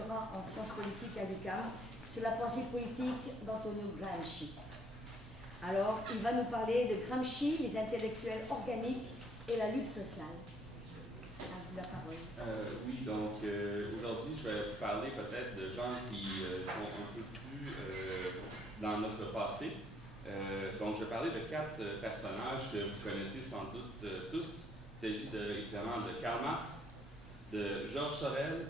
doctorat en sciences politiques à l'UQAM sur la pensée politique d'Antonio Gramsci. Alors, il va nous parler de Gramsci, les intellectuels organiques et la lutte sociale. À vous la parole. Oui, donc aujourd'hui, je vais vous parler peut-être de gens qui sont un peu plus dans notre passé. Donc, je vais parler de 4 personnages que vous connaissez sans doute tous. Il s'agit évidemment de Karl Marx, de Georges Sorel,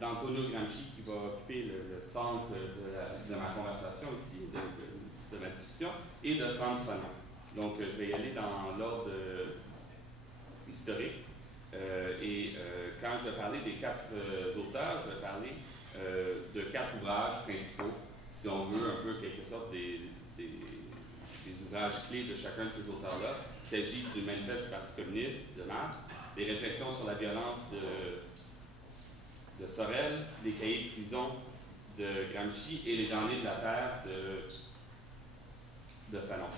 d'Antonio Gramsci, qui va occuper le centre de ma conversation ici, de ma discussion, et de Frantz Fanon. Donc, je vais y aller dans l'ordre historique. Quand je vais parler des 4 auteurs, je vais parler de 4 ouvrages principaux, si on veut un peu quelque sorte des ouvrages clés de chacun de ces auteurs-là. Il s'agit du Manifeste du Parti communiste de Marx, des réflexions sur la violence de Sorel, les cahiers de prison de Gramsci et les denrées de la terre de Fanon.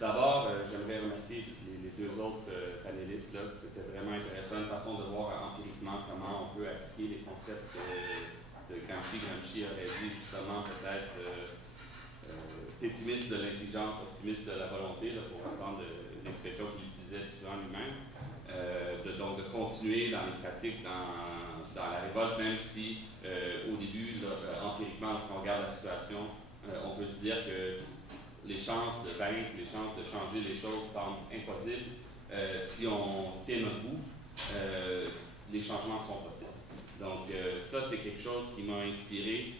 D'abord, j'aimerais remercier les 2 autres panélistes. C'était vraiment intéressant, une façon de voir empiriquement comment on peut appliquer les concepts de Gramsci. Gramsci aurait dit justement peut-être pessimiste de l'intelligence, optimiste de la volonté, là, pour reprendre l'expression qu'il utilisait souvent lui-même. Donc de continuer dans les pratiques, dans la révolte, même si au début, là, empiriquement, lorsqu'on regarde la situation, on peut se dire que les chances de vaincre, les chances de changer les choses semblent impossibles. Si on tient notre bout, les changements sont possibles. Donc ça, c'est quelque chose qui m'a inspiré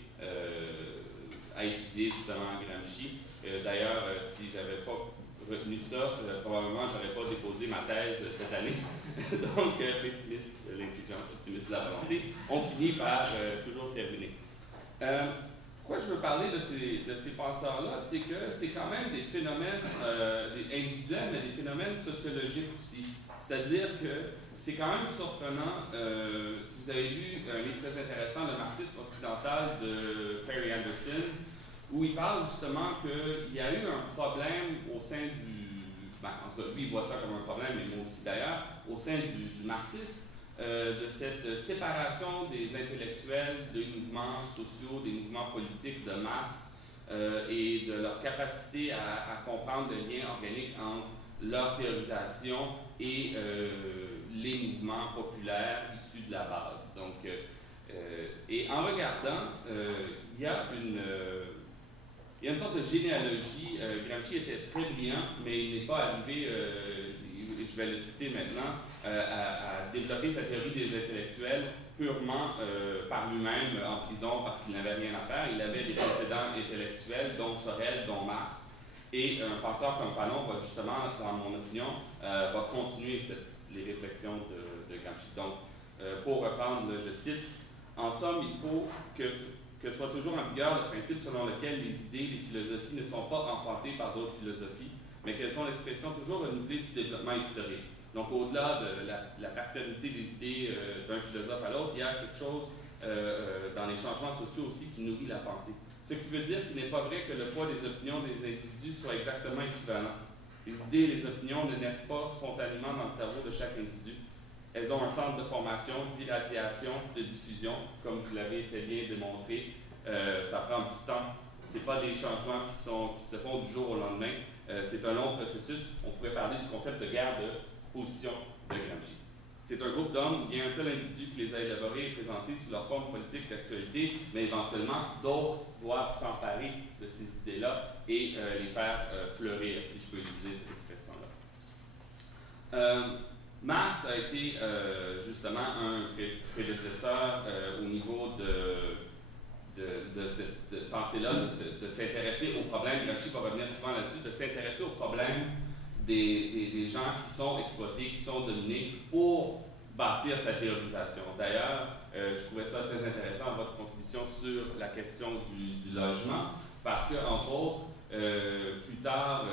à étudier justement Gramsci. D'ailleurs, si je n'avais pas retenu ça, probablement je n'aurais pas déposé ma thèse cette année. Donc, pessimiste de l'intelligence, optimiste de la volonté, on finit par toujours terminer. Pourquoi je veux parler de ces penseurs-là? C'est que c'est quand même des phénomènes individuels, mais des phénomènes sociologiques aussi. C'est-à-dire que c'est quand même surprenant, si vous avez lu un livre très intéressant, Le marxisme occidental de Perry Anderson, où il parle justement qu'il y a eu un problème au sein en tout cas, lui, il voit ça comme un problème, mais moi aussi d'ailleurs, au sein du marxisme, de cette séparation des intellectuels, des mouvements sociaux, des mouvements politiques de masse et de leur capacité à comprendre le lien organique entre leur théorisation et les mouvements populaires issus de la base. Donc, et en regardant, il y a une sorte de généalogie. Gramsci était très brillant, mais il n'est pas arrivé, je vais le citer maintenant, à développer sa théorie des intellectuels purement par lui-même en prison parce qu'il n'avait rien à faire. Il avait des précédents intellectuels, dont Sorel, dont Marx. Et un penseur comme Fanon va justement, dans mon opinion, va continuer les réflexions de Gramsci. Donc, pour reprendre, je cite, « En somme, il faut que soit toujours en vigueur le principe selon lequel les idées, les philosophies ne sont pas enfantées par d'autres philosophies, mais qu'elles sont l'expression toujours renouvelée du développement historique. » Donc, au-delà de la paternité des idées d'un philosophe à l'autre, il y a quelque chose dans les changements sociaux aussi qui nourrit la pensée. Ce qui veut dire qu'il n'est pas vrai que le poids des opinions des individus soit exactement équivalent. Les idées et les opinions ne naissent pas spontanément dans le cerveau de chaque individu. Elles ont un centre de formation, d'irradiation, de diffusion, comme vous l'avez très bien démontré. Ça prend du temps. Ce n'est pas des changements qui se font du jour au lendemain. C'est un long processus. On pourrait parler du concept de guerre de position de Gramsci. C'est un groupe d'hommes, il y a un seul individu qui les a élaborés et présentés sous leur forme politique d'actualité, mais éventuellement, d'autres doivent s'emparer de ces idées-là et les faire fleurir, si je peux utiliser cette expression-là. Marx a été justement un prédécesseur au niveau de cette pensée-là, de s'intéresser aux problèmes, Gramsci va revenir souvent là-dessus, de s'intéresser aux problèmes des gens qui sont exploités, qui sont dominés, pour bâtir sa théorisation. D'ailleurs, je trouvais ça très intéressant, votre contribution sur la question du logement, parce que, entre autres, plus tard,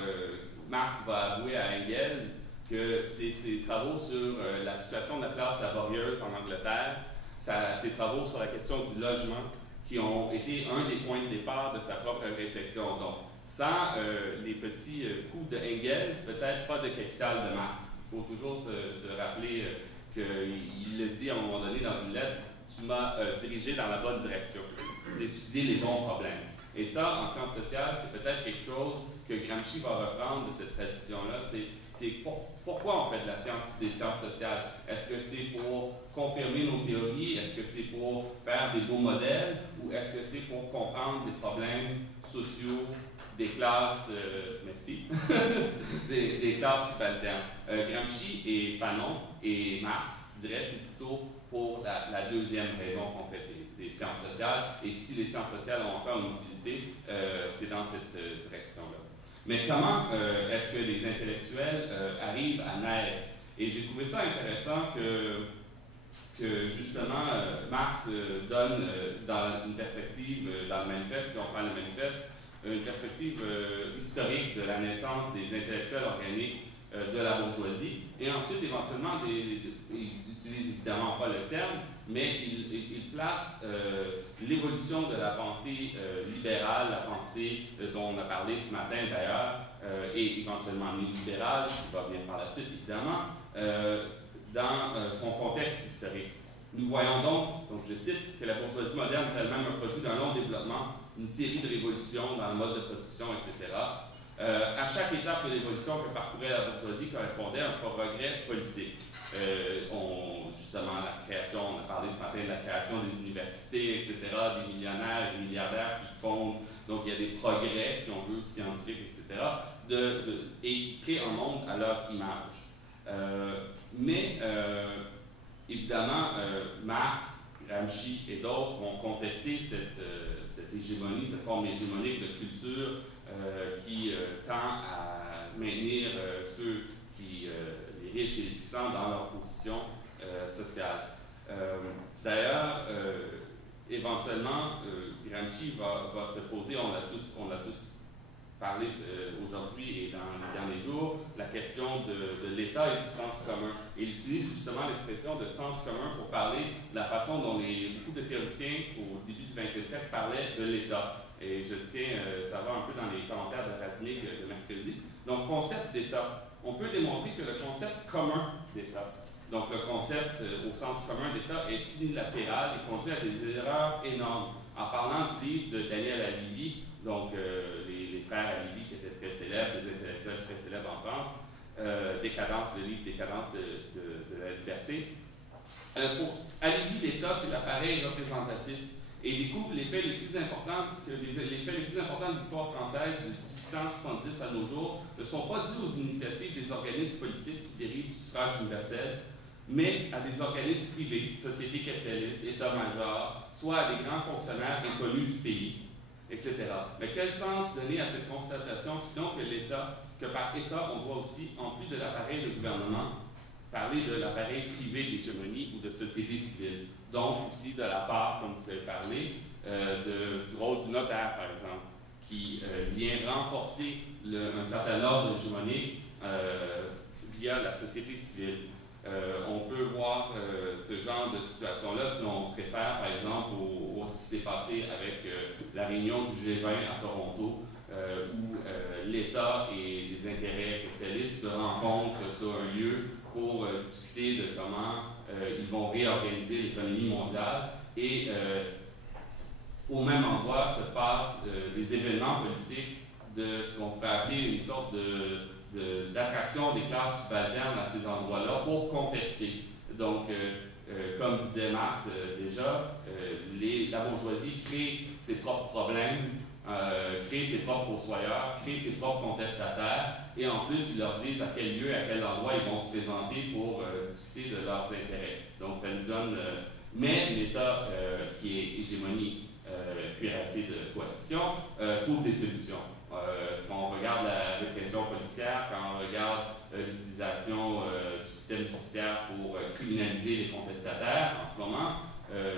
Marx va avouer à Engels que ses travaux sur la situation de la classe laborieuse en Angleterre, ses travaux sur la question du logement, qui ont été un des points de départ de sa propre réflexion. Donc, sans les petits coups de Engels, peut-être pas de Capital de Marx. Il faut toujours se rappeler qu'il le dit à un moment donné dans une lettre, tu m'as dirigé dans la bonne direction, d'étudier les bons problèmes. Et ça, en sciences sociales, c'est peut-être quelque chose que Gramsci va reprendre de cette tradition-là. C'est pourquoi on fait des sciences sociales? Est-ce que c'est pour confirmer nos théories? Est-ce que c'est pour faire des beaux modèles? Ou est-ce que c'est pour comprendre des problèmes sociaux des classes, merci, des classes subalternes? Gramsci et Fanon et Marx diraient que c'est plutôt pour la deuxième raison qu'on fait des sciences sociales. Et si les sciences sociales ont encore une utilité, c'est dans cette direction-là. Mais comment est-ce que les intellectuels arrivent à naître? Et j'ai trouvé ça intéressant que justement, Marx donne dans une perspective, dans le manifeste, si on prend le manifeste, une perspective historique de la naissance des intellectuels organiques de la bourgeoisie. Et ensuite, éventuellement, il n'utilise évidemment pas le terme, mais il place l'évolution de la pensée libérale, la pensée dont on a parlé ce matin d'ailleurs, et éventuellement libérale, qui va venir par la suite évidemment, dans son contexte historique. Nous voyons donc je cite, que la bourgeoisie moderne est elle-même un produit d'un long développement, une série de révolutions dans le mode de production, etc. À chaque étape de l'évolution que parcourait la bourgeoisie correspondait à un progrès politique. Justement, la création, on a parlé ce matin de la création des universités, etc., des millionnaires et des milliardaires qui fondent, donc il y a des progrès, si on veut, scientifiques, etc., et qui créent un monde à leur image. Évidemment, Marx, Gramsci et d'autres vont contester cette hégémonie, cette forme hégémonique de culture qui tend à maintenir les riches et les puissants dans leur position sociale. D'ailleurs, éventuellement, Gramsci va se poser, on a tous parlé aujourd'hui et dans les derniers jours, la question de l'État et du sens commun. Et il utilise justement l'expression de sens commun pour parler de la façon dont beaucoup de théoriciens au début du 20e siècle parlaient de l'État. Et je tiens, ça va un peu dans les commentaires de Raznik de mercredi. Donc, concept d'État. On peut démontrer que le concept commun d'État, donc le concept au sens commun d'État, est unilatéral et conduit à des erreurs énormes. En parlant du livre de Daniel Halili, donc les frères Halili qui étaient très célèbres, des intellectuels très célèbres en France, Décadence, le livre Décadence de la liberté. Pour Halili, l'État, c'est l'appareil représentatif. Et il découvre les faits les plus importants de l'histoire française de 1870 à nos jours ne sont pas dus aux initiatives des organismes politiques qui dérivent du suffrage universel, mais à des organismes privés, sociétés capitalistes, états-majors, soit à des grands fonctionnaires inconnus du pays, etc. Mais quel sens donner à cette constatation, sinon que par État, on doit aussi, en plus de l'appareil de gouvernement, parler de l'appareil privé d'hégémonie ou de société civile. Donc aussi de la part, comme vous avez parlé, du rôle du notaire, par exemple, qui vient renforcer un certain ordre hégémonique via la société civile. On peut voir ce genre de situation-là si on se réfère, par exemple, à ce qui s'est passé avec la réunion du G20 à Toronto, où l'État et les intérêts capitalistes se rencontrent sur un lieu pour discuter de comment ils vont réorganiser l'économie mondiale. Et au même endroit se passent des événements politiques de ce qu'on pourrait appeler une sorte d'attraction des classes subalternes à ces endroits-là pour contester. Donc, comme disait Marx déjà, la bourgeoisie crée ses propres problèmes, crée ses propres fossoyeurs, crée ses propres contestataires, et en plus, ils leur disent à quel lieu, à quel endroit ils vont se présenter pour discuter de leurs intérêts. Donc, ça nous donne... mais l'État qui est hégémonie, cuirassé de coalition, trouve des solutions. Quand on regarde la répression policière, quand on regarde l'utilisation du système judiciaire pour criminaliser les contestataires en ce moment,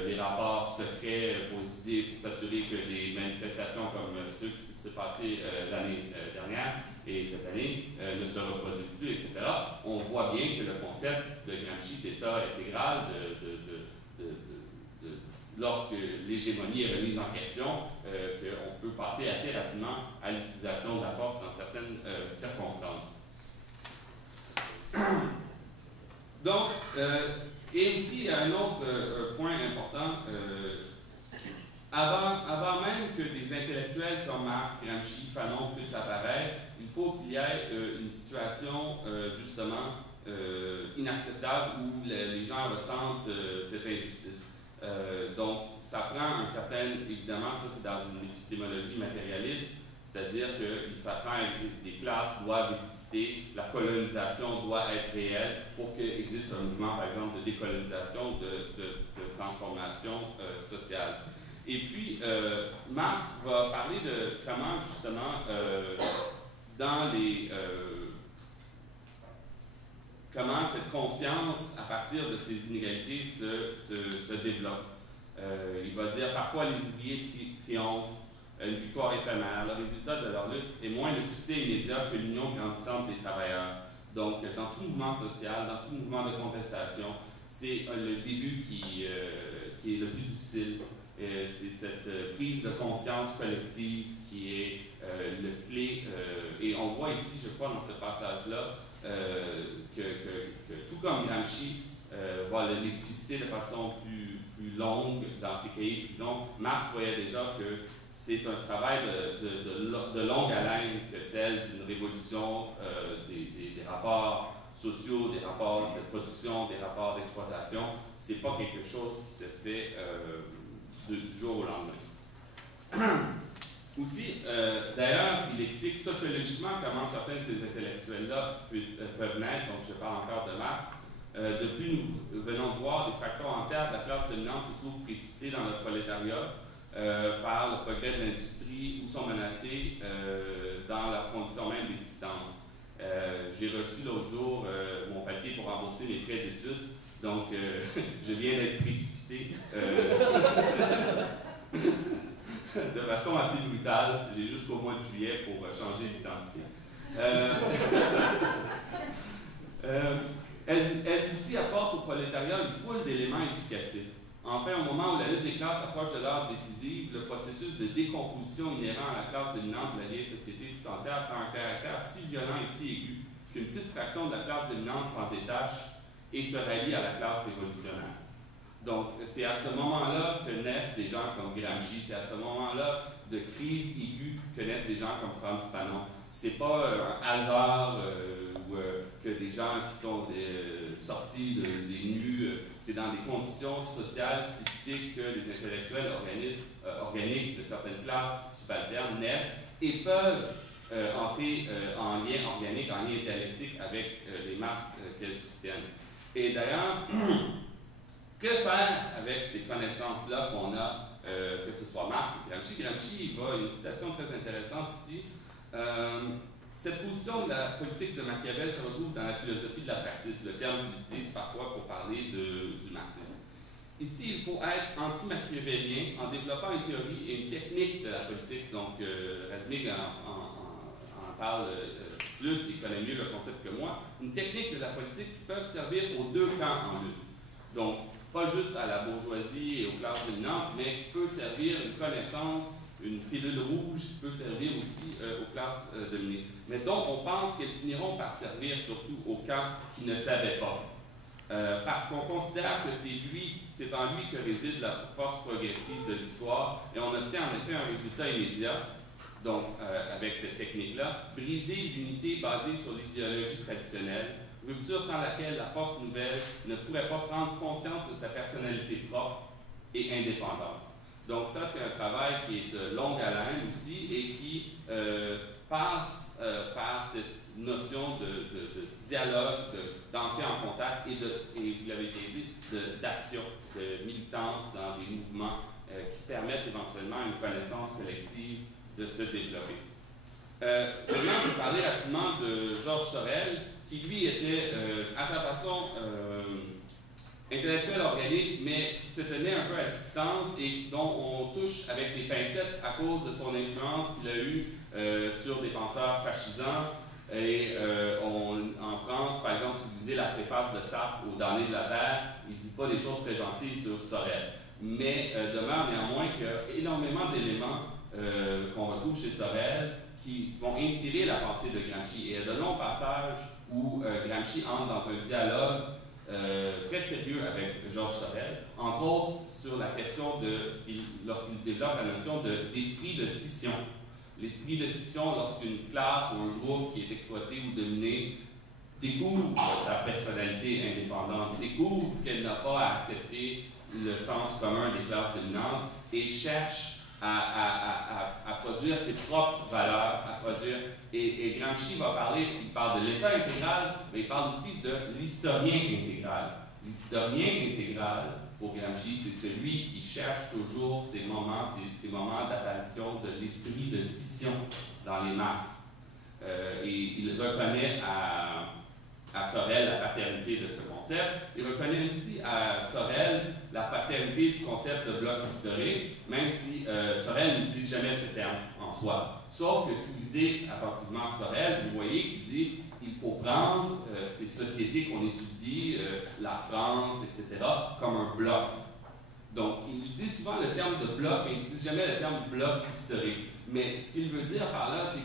les rapports secrets pour étudier, pour s'assurer que des manifestations comme ceux qui s'est passé l'année dernière et cette année ne se reproduisent plus, etc. On voit bien que le concept de Gramsci d'État intégral, lorsque l'hégémonie est remise en question, qu'on peut passer assez rapidement à l'utilisation de la force dans certaines circonstances. Donc, et aussi, il y a un autre point important Gramsci, Fanon puissent apparaître, il faut qu'il y ait une situation justement inacceptable où les gens ressentent cette injustice. Donc, ça prend un certain, évidemment, ça c'est dans une épistémologie matérialiste, c'est-à-dire que ça prend des classes doivent exister, la colonisation doit être réelle pour qu'il existe un mouvement, par exemple, de décolonisation, de transformation sociale. Et puis, Marx va parler de comment, justement, dans les... comment cette conscience, à partir de ces inégalités, se développe. Il va dire, parfois, les ouvriers triomphent, une victoire éphémère. Le résultat de leur lutte est moins le succès immédiat que l'union grandissante des travailleurs. Donc, dans tout mouvement social, dans tout mouvement de contestation, c'est le début qui est le plus difficile. C'est cette prise de conscience collective qui est le clé. Et on voit ici, je crois, dans ce passage-là, que tout comme Gramsci va l'expliciter de façon plus longue dans ses cahiers de prison, Marx voyait déjà que c'est un travail de longue haleine que celle d'une révolution des rapports sociaux, des rapports de production, des rapports d'exploitation. C'est pas quelque chose qui se fait du jour au lendemain. Aussi, d'ailleurs, il explique sociologiquement comment certains de ces intellectuels-là peuvent naître, donc je parle encore de Marx. Depuis, nous venons de voir des fractions entières de la classe dominante se trouvent précipitées dans le prolétariat par le progrès de l'industrie ou sont menacées dans leurs conditions même d'existence. J'ai reçu l'autre jour mon papier pour rembourser mes prêts d'études, donc je viens d'être précipité de façon assez brutale. J'ai jusqu'au mois de juillet pour changer d'identité. Elles aussi apportent au prolétariat une foule d'éléments éducatifs. Enfin, au moment où la lutte des classes approche de l'heure décisive, le processus de décomposition inhérent à la classe dominante de la vieille société tout entière prend un caractère si violent et si aigu qu'une petite fraction de la classe dominante s'en détache et se rallie à la classe révolutionnaire. Donc, c'est à ce moment-là que naissent des gens comme Gramsci, c'est à ce moment-là de crise aiguë que naissent des gens comme Frantz Fanon. C'est pas un hasard que des gens qui sont sortis des nus, c'est dans des conditions sociales spécifiques que les intellectuels organiques de certaines classes subalternes naissent et peuvent entrer en lien organique, en lien dialectique avec les masses qu'elles soutiennent. Et d'ailleurs, que faire avec ces connaissances-là qu'on a, que ce soit Marx ou Gramsci? Gramsci, il y a une citation très intéressante ici. Cette position de la politique de Machiavel se retrouve dans la philosophie de la praxis, le terme qu'il utilise parfois pour parler du marxisme. Ici, il faut être anti-machiavélien en développant une théorie et une technique de la politique. Donc, Razmig en parle plus, il connaît mieux le concept que moi. Une technique de la politique qui peuvent servir aux deux camps en lutte. Donc, pas juste à la bourgeoisie et aux classes dominantes, mais qui peut servir une connaissance, une pilule rouge qui peut servir aussi aux classes dominées. Mais donc, on pense qu'elles finiront par servir surtout aux camps qui ne savaient pas. Parce qu'on considère que c'est en lui que réside la force progressive de l'histoire, et on obtient en effet un résultat immédiat, donc avec cette technique-là, briser l'unité basée sur l'idéologie traditionnelle, rupture sans laquelle la force nouvelle ne pourrait pas prendre conscience de sa personnalité propre et indépendante. Donc ça, c'est un travail qui est de longue haleine aussi et qui passe par cette notion de dialogue, d'entrée en contact et vous l'avez bien dit, d'action, de militance dans des mouvements qui permettent éventuellement une connaissance collective de se développer. Maintenant, je vais parler rapidement de Georges Sorel, qui lui était à sa façon intellectuel organique, mais qui se tenait un peu à distance et dont on touche avec des pincettes à cause de son influence qu'il a eue sur des penseurs fascisants. Et en France, par exemple, si vous lisez la préface de Sartre au Damné de la Terre, il ne dit pas des choses très gentilles sur Sorel. Mais demeure néanmoins qu'il y a énormément d'éléments qu'on retrouve chez Sorel qui vont inspirer la pensée de Gramsci. Et il y a de longs passages où Gramsci entre dans un dialogue très sérieux avec Georges Sorel, entre autres sur la question de lorsqu'il développe la notion d'esprit de scission. l'esprit de scission lorsqu'une classe ou un groupe qui est exploité ou dominé découvre sa personnalité indépendante, découvre qu'elle n'a pas à accepter le sens commun des classes dominantes et cherche à produire ses propres valeurs, à produire. Et Gramsci va parler, il parle de l'État intégral, mais il parle aussi de l'historien intégral. L'historien intégral, pour Gramsci, c'est celui qui cherche toujours ces moments d'apparition de l'esprit de scission dans les masses. Et il reconnaît à Sorel la paternité de ce concept. Il reconnaît aussi à Sorel la paternité du concept de bloc historique, même si Sorel n'utilise jamais ce terme en soi. Sauf que si vous lisez attentivement Sorel, vous voyez qu'il dit qu'il faut prendre ces sociétés qu'on étudie, la France, etc., comme un bloc. Donc, il utilise souvent le terme de bloc, mais il n'utilise jamais le terme bloc historique. Mais ce qu'il veut dire par là, c'est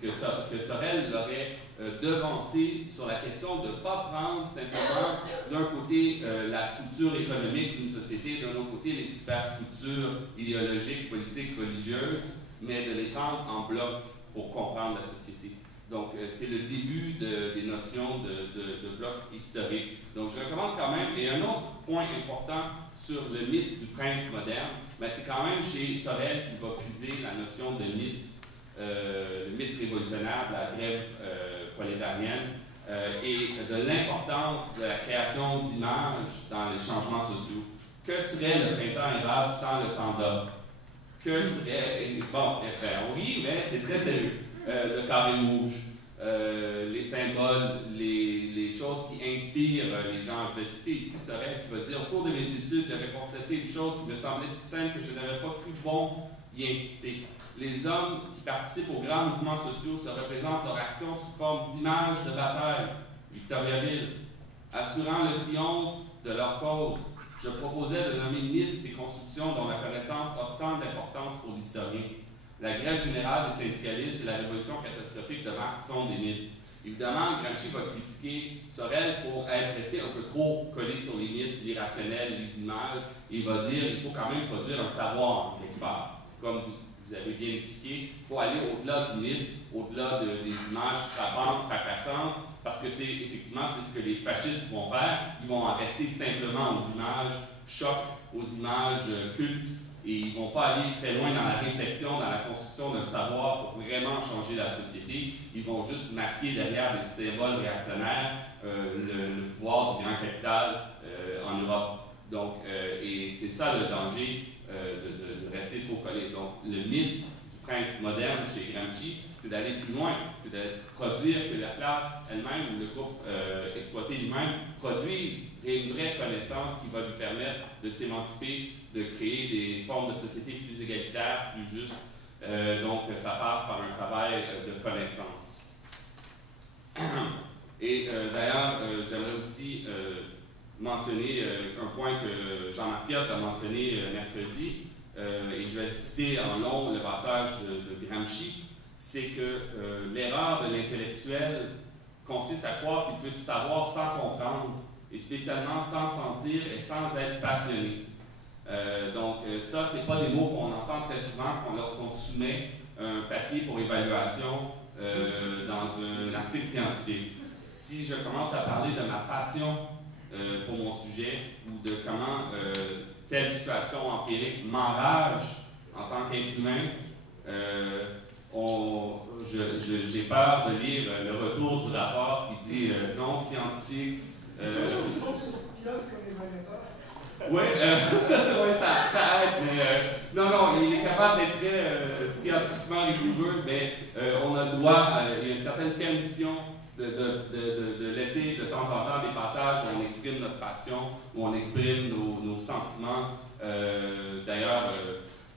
que Sorel l'aurait devancé sur la question de ne pas prendre simplement d'un côté la structure économique d'une société, d'un autre côté les superstructures idéologiques, politiques, religieuses, mais de les prendre en bloc pour comprendre la société. Donc, c'est le début des notions de bloc historique. Donc, je recommande quand même, et un autre point important sur le mythe du prince moderne, c'est quand même chez Sorel qu'il va puiser la notion de mythe, le mythe révolutionnaire de la grève prolétarienne et de l'importance de la création d'images dans les changements sociaux. Que serait le printemps érable sans le panda? Que serait... Bon, on rit, mais c'est très sérieux. Le carré rouge, les symboles, les choses qui inspirent les gens. Je vais citer ici Sorel qui va dire « Au cours de mes études, j'avais constaté une chose qui me semblait si simple que je n'avais pas cru bon y insister. Les hommes qui participent aux grands mouvements sociaux se représentent leur action sous forme d'images de bataille, Victoriaville, assurant le triomphe de leur cause. Je proposais de nommer mythe ces constructions dont la connaissance offre tant d'importance pour l'historien. La grève générale des syndicalistes et la révolution catastrophique de Marx sont des mythes. » Évidemment, Gramsci va critiquer Sorel pour être resté un peu trop collé sur les mythes, l'irrationnel, les images. Et il va dire qu'il faut quand même produire un savoir quelque part. Comme vous avez bien expliqué, il faut aller au-delà du mythe, au-delà des images frappantes, fracassantes, parce que c'est effectivement ce que les fascistes vont faire. Ils vont en rester simplement aux images chocs, aux images cultes, et ils ne vont pas aller très loin dans la réflexion, dans la construction d'un savoir pour vraiment changer la société. Ils vont juste masquer derrière des symboles réactionnaires le pouvoir du grand capital en Europe. Donc, et c'est ça le danger de rester trop collé. Donc, le mythe du prince moderne chez Gramsci, c'est d'aller plus loin, c'est de produire que la classe elle-même ou le groupe exploité lui-même produise une vraie connaissance qui va lui permettre de s'émanciper, de créer des formes de société plus égalitaires, plus justes. Donc, ça passe par un travail de connaissance. Et d'ailleurs, j'aimerais aussi mentionner un point que Jean-Marc Piot a mentionné mercredi, et je vais citer en long le passage de Gramsci, c'est que l'erreur de l'intellectuel consiste à croire qu'il peut savoir sans comprendre, et spécialement sans sentir et sans être passionné. Donc ça, ce n'est pas des mots qu'on entend très souvent lorsqu'on soumet un papier pour évaluation dans un article scientifique. Si je commence à parler de ma passion pour mon sujet ou de comment telle situation empirique m'enrage en tant qu'être humain, j'ai peur de lire le retour du rapport qui dit non scientifique. C'est aussi une tombe sur le pilote comme évaluateur. Oui, ouais, ça aide, mais non, il est capable d'être très scientifiquement rigoureux, mais on a le droit, il y a une certaine permission de laisser de temps en temps des passages où on exprime notre passion, où on exprime nos sentiments. D'ailleurs,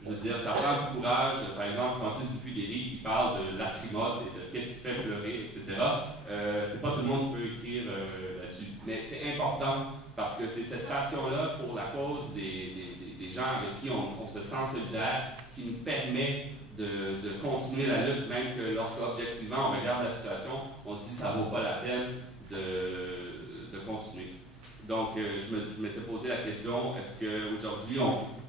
je veux dire, ça prend du courage. Par exemple, Francis Dupuy-Léry qui parle de lacrymos et de qu'est-ce qui fait pleurer, etc. C'est pas tout le monde qui peut écrire là-dessus. Mais c'est important parce que c'est cette passion-là pour la cause des gens avec qui on se sent solidaire qui nous permet de continuer la lutte, même que lorsqu'objectivement on regarde la situation, on se dit que ça ne vaut pas la peine de continuer. Donc, je m'étais posé la question, est-ce qu'aujourd'hui,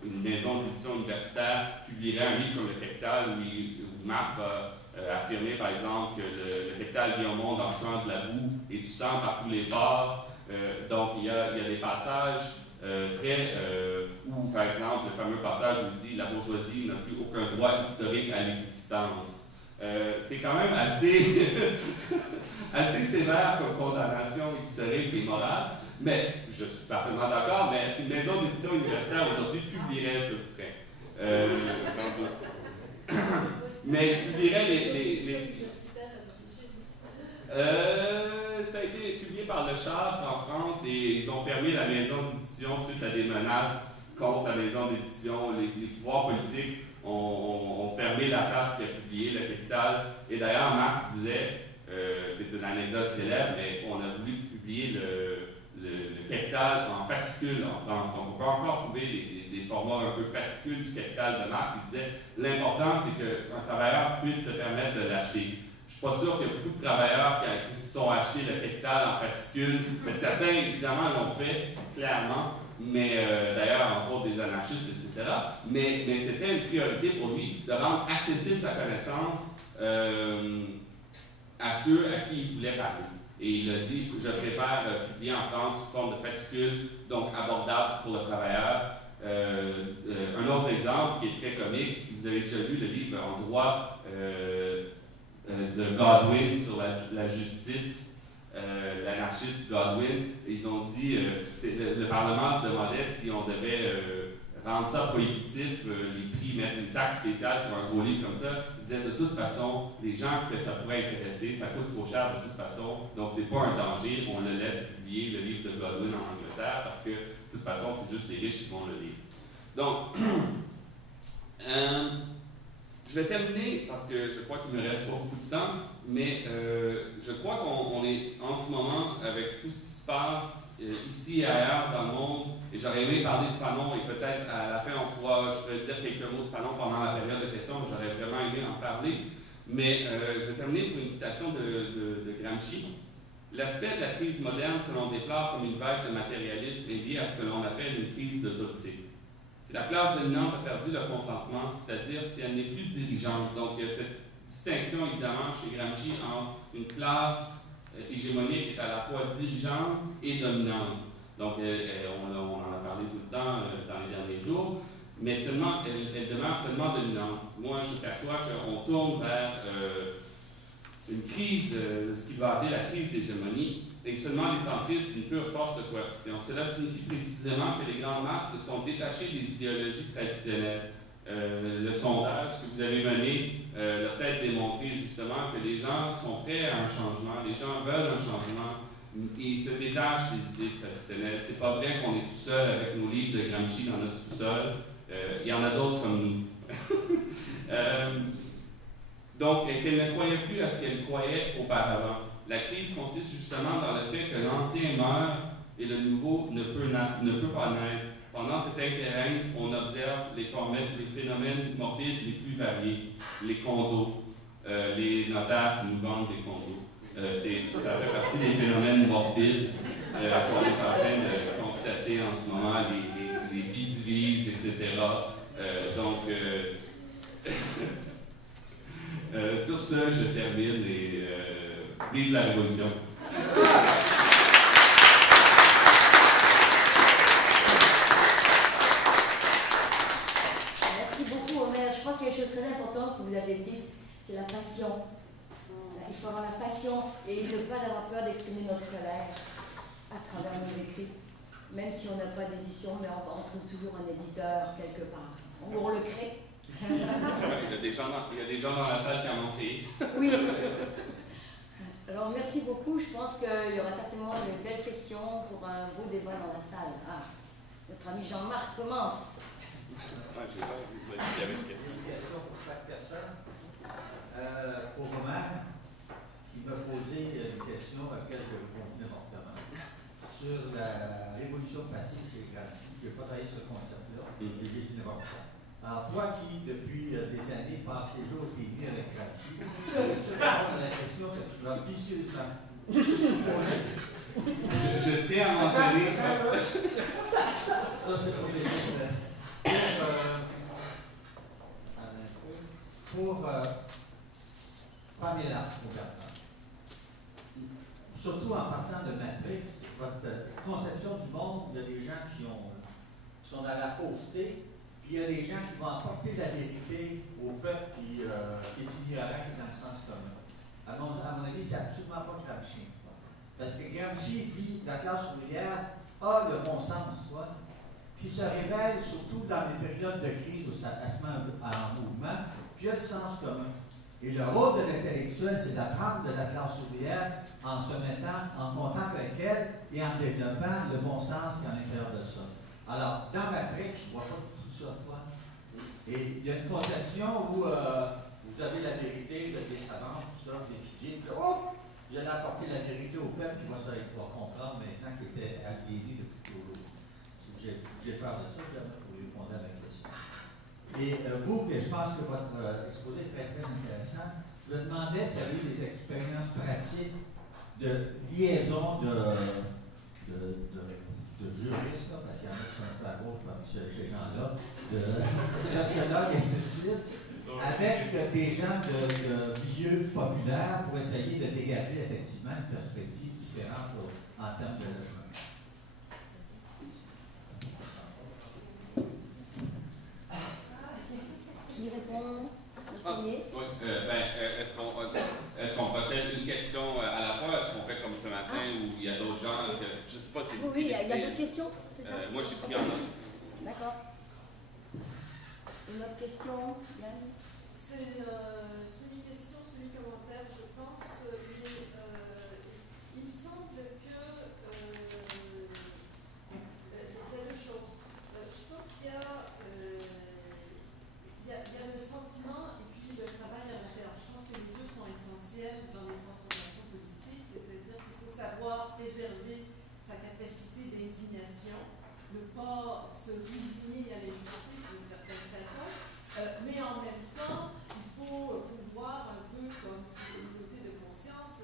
une maison d'édition universitaire publierait un livre comme Le Capital où Marx va affirmer, par exemple, que le capital vient au monde en suant de la boue et du sang par tous les pores. Donc, il y a des passages où, par exemple, le fameux passage où il dit « La bourgeoisie n'a plus aucun droit historique à l'existence ». C'est quand même assez, assez sévère comme condamnation historique et morale, mais je suis parfaitement d'accord, mais est-ce qu'une maison d'édition universitaire aujourd'hui publierait ce bouquin? Mais publierait ça a été publié par Le Châtre en France et ils ont fermé la maison d'édition suite à des menaces contre la maison d'édition. Les pouvoirs politiques ont fermé la place qui a publié Le Capital. Et d'ailleurs, Marx disait, c'est une anecdote célèbre, mais on a voulu publier le Capital en fascicule en France. Donc, on peut encore trouver des formats un peu fascicules du Capital de Marx. Il disait, l'important, c'est qu'un travailleur puisse se permettre de l'acheter. Je ne suis pas sûr qu'il y a beaucoup de travailleurs qui se sont achetés Le Capital en fascicule, mais certains, évidemment, l'ont fait, clairement, mais d'ailleurs, entre autres, des anarchistes, etc. Mais c'était une priorité pour lui de rendre accessible sa connaissance à ceux à qui il voulait parler. Et il a dit, je préfère publier en France sous forme de fascicule, donc abordable pour le travailleur. Un autre exemple qui est très comique, si vous avez déjà lu le livre En droit de Godwin sur la justice, l'anarchiste Godwin, ils ont dit, le Parlement se demandait si on devait rendre ça prohibitif, les prix, mettre une taxe spéciale sur un gros livre comme ça. Ils disaient de toute façon, les gens que ça pourrait intéresser, ça coûte trop cher de toute façon, donc c'est pas un danger, on le laisse publier, le livre de Godwin en Angleterre, parce que de toute façon, c'est juste les riches qui vont le lire. Donc, je vais terminer parce que je crois qu'il ne me reste pas beaucoup de temps, mais je crois qu'on est en ce moment avec tout ce qui se passe ici et ailleurs dans le monde, et j'aurais aimé parler de Fanon, et peut-être à la fin je pourrais dire quelques mots de Fanon pendant la période de questions, j'aurais vraiment aimé en parler, mais je vais terminer sur une citation de Gramsci. L'aspect de la crise moderne que l'on déplore comme une vague de matérialisme est lié à ce que l'on appelle une crise d'autorité. Si la classe dominante a perdu le consentement, c'est-à-dire si elle n'est plus dirigeante. Donc, il y a cette distinction, évidemment, chez Gramsci, entre une classe hégémonique qui est à la fois dirigeante et dominante. Donc, on en a parlé tout le temps dans les derniers jours, mais seulement, elle demeure seulement dominante. Moi, je perçois qu'on tourne vers une crise, ce qu'il va appeler la crise d'hégémonie, et seulement les tentistes d'une pure force de coercition. Cela signifie précisément que les grandes masses se sont détachées des idéologies traditionnelles. Le sondage que vous avez mené l'a peut-être démontré justement que les gens sont prêts à un changement, les gens veulent un changement, et ils se détachent des idées traditionnelles. C'est pas vrai qu'on est tout seul avec nos livres de Gramsci dans notre sous-sol. Il y en a d'autres comme nous. Donc, qu'elle ne croyait plus à ce qu'elle croyait auparavant. La crise consiste justement dans le fait que l'ancien meurt et le nouveau ne peut pas naître. Pendant cet interrègne, on observe les phénomènes morbides les plus variés. Les condos, les notaires qui nous vendent des condos. Ça fait partie des phénomènes morbides qu'on est en train de constater en ce moment, les bidivises, etc. Sur ce, je termine et vive la révolution. Merci beaucoup, Omer. Je pense qu'il y a une chose très importante que vous avez dite, c'est la passion. Il faut avoir la passion et ne pas avoir peur d'exprimer notre colère à travers nos écrits. Même si on n'a pas d'édition, mais on trouve toujours un éditeur quelque part. On le crée. Il y a des gens dans la salle qui en ont créé. Oui. Alors, merci beaucoup. Je pense qu'il y aura certainement de belles questions pour un beau débat dans la salle. Notre ami Jean-Marc commence. J'ai pas vu qu'il y avait une question. Une question pour chaque personne. Pour Omer, qui m'a posé une question à laquelle je conviens fortement sur la révolution passive chez Gramsci. Je n'ai pas travaillé sur ce concept-là, et j'ai fini par ça. Alors, toi qui, depuis des années, passes les jours et nuits avec Gramsci, tu réponds à la question que tu l'as vicieusement posée. Je tiens à mentionner. Ça, c'est pour les pour Pamela, surtout en partant de Matrix, votre conception du monde, il y a des gens qui sont dans la fausseté, puis il y a des gens qui vont apporter la vérité au peuple qui est ignorant et dans le sens commun. À mon avis, c'est absolument pas Gramsci. Parce que Gramsci dit que la classe ouvrière a le bon sens, qui se révèle surtout dans les périodes de crise où ça se met en mouvement, puis il y a du sens commun. Et le rôle de l'intellectuel, c'est d'apprendre de la classe ouvrière en se mettant en contact avec elle et en développant le bon sens qui est à l'intérieur de ça. Alors, dans Matrix, je ne vois pas de fou sur toi. Et il y a une conception où vous avez la vérité, vous avez des savants, tout ça, vous étudiez, puis oh! Vous allez apporter la vérité au peuple qui va comprendre maintenant qu'il était aliéné depuis toujours. J'ai peur de ça, puis après, vous répondez à ma question. Et vous, je pense que votre exposé est très, très intéressant. Je me demandais si vous avez eu des expériences pratiques de liaison de juristes, parce qu'il y en a qui sont un peu à gauche parmi ces gens-là, de sociologues, et ainsi de suite, avec des gens de milieux populaires pour essayer de dégager effectivement une perspective différente en termes de logement. Qui répond le premier? Oui, est-ce qu'on procède une question à la fois? Est-ce qu'on fait comme ce matin où il y a d'autres gens? Je ne sais pas si Oui, il y a d'autres questions, c'est ça? moi, j'ai pris en note. D'accord. Une autre question, Yann? C'est semi-question, semi-commentaire, je pense. Mais il me semble que il y a deux choses. Je pense qu'il y a le sentiment et puis le travail à faire. Je pense que les deux sont essentiels dans les transformations politiques, c'est-à-dire qu'il faut savoir préserver sa capacité d'indignation, ne pas se résigner à l'injustice d'une certaine façon, mais en même temps, il faut pouvoir, un peu comme c'est une côté de conscience,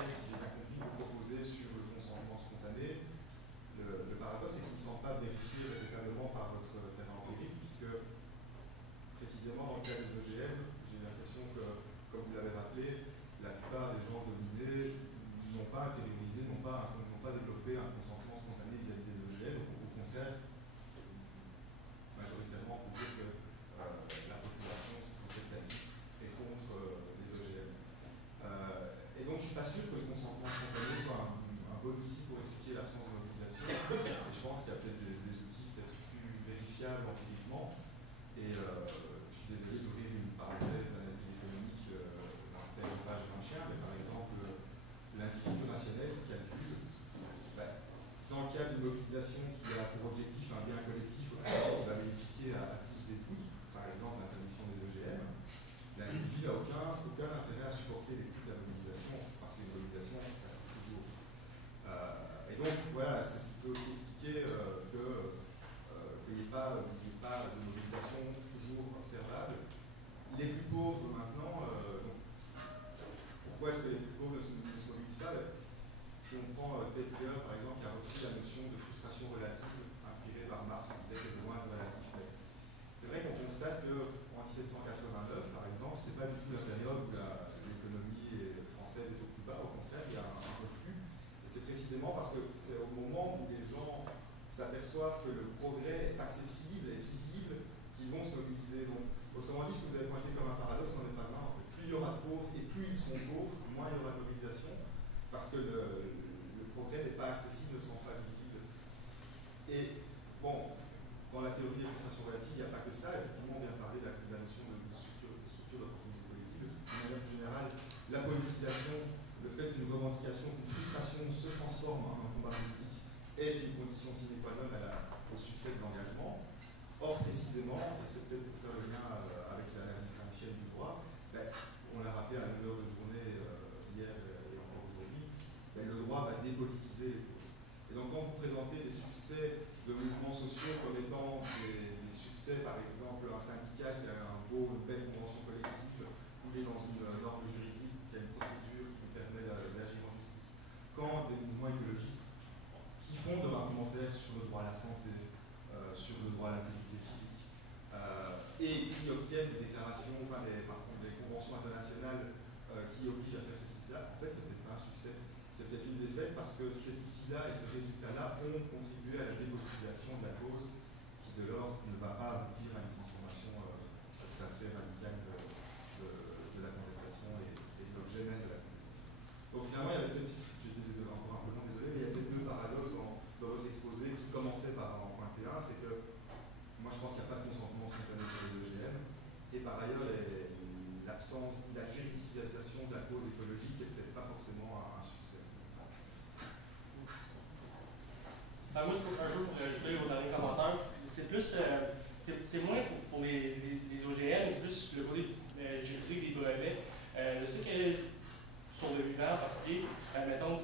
siècle, si j'ai bien compris, vous proposez sur le consentement spontané. Le paradoxe, c'est qu'il ne me semble pas vérifié véritablement par votre terrain empirique, puisque précisément dans le cas des OGM, j'ai l'impression que, comme vous l'avez rappelé, la plupart des gens dominés n'ont pas intériorisé, n'ont pas développé un consentement spontané vis-à-vis des OGM. Au contraire, majoritairement, on peut dire que la population, si en fait ça existe, est contre les OGM. Et donc, je ne suis pas sûr que le consentement spontané soit un bon outil pour expliquer l'absence de mobilisation. Et je pense qu'il y a peut-être des outils peut-être plus vérifiables empiriquement. Et je suis désolé d'ouvrir une parenthèse d'analyse économique dans certaines pages d'un chien, mais par exemple, l'individu rationnel qui calcule, dans le cas d'une mobilisation qui a pour objectif un bien collectif qui va bénéficier à tous et toutes, par exemple l'interdiction des OGM, l'individu n'a aucun intérêt à supporter les coûts de la mobilisation, parce que les mobilisations, ça coûte toujours. Et donc, voilà, c'est ce qui peut aussi expliquer qu'il n'y ait pas de mobilisation toujours observable. Les plus pauvres, maintenant, pourquoi est-ce que les plus pauvres ne se mobilisent pas? Si on prend Ted Taylor, par exemple, qui a repris la notion de frustration relative, inspirée par Marx, qui disait que le loin est relatif. Mais c'est vrai qu'on constate qu'en 1789, par exemple, c'est pas du tout la période où l'économie française est au plus bas, au contraire, il y a un reflux. Et c'est précisément parce que c'est au moment où les gens s'aperçoivent que le progrès est accessible et visible qu'ils vont se mobiliser. Donc, autrement dit, ce que vous avez pointé comme un paradoxe n'en est pas un. En fait. Plus il y aura de pauvres et plus ils seront pauvres, moins il y aura de mobilisation, parce que le progrès n'est pas accessible, ne sont pas visibles. Et bon, dans la théorie des frustrations relatives, il n'y a pas que ça. Effectivement, on vient parler de la notion de structure d'opportunité politique. De manière générale, la politisation, le fait qu'une revendication, qu'une frustration se transforme en un combat politique est une condition sine qua non au succès de l'engagement. Or, précisément, et c'est peut-être pour faire le lien avec l'analyse gramscienne du droit, on l'a rappelé à 9 heures de journée hier et encore aujourd'hui, le droit va dépolitiser les causes. Et donc, quand vous présentez des succès de mouvements sociaux comme étant des succès, par exemple, un syndicat qui a une belle convention collective, ou il est dans une norme juridique, qui a une procédure qui lui permet d'agir en justice, quand des mouvements écologistes qui font de l'argumentaire sur le droit à la santé, sur le droit à l'intégrité physique, et qui obtiennent des déclarations, des conventions internationales qui obligent à faire ceci-là, en fait, c'est peut-être pas un succès. C'est peut-être une défaite parce que cet outil-là et ces résultats-là ont contribué à la démobilisation de la cause qui, de lors, ne va pas aboutir à une transformation tout à fait radicale de la contestation et de l'objet même de la contestation. Donc finalement, il y avait peut-être, j'étais désolé, encore un peu long, désolé, mais il y a peut-être deux paradoxes dans votre exposé qui commençaient par en pointer un, c'est que moi je pense qu'il n'y a pas de consentement spontané sur les OGM, et par ailleurs, l'absence, la juridicisation de la cause écologique n'est peut-être pas forcément un succès. Moi, un peu pour ajouter au dernier commentaire, c'est plus, c'est moins pour les OGM, c'est plus le côté juridique des brevets. Je sais que sur le vivant en particulier, mettons,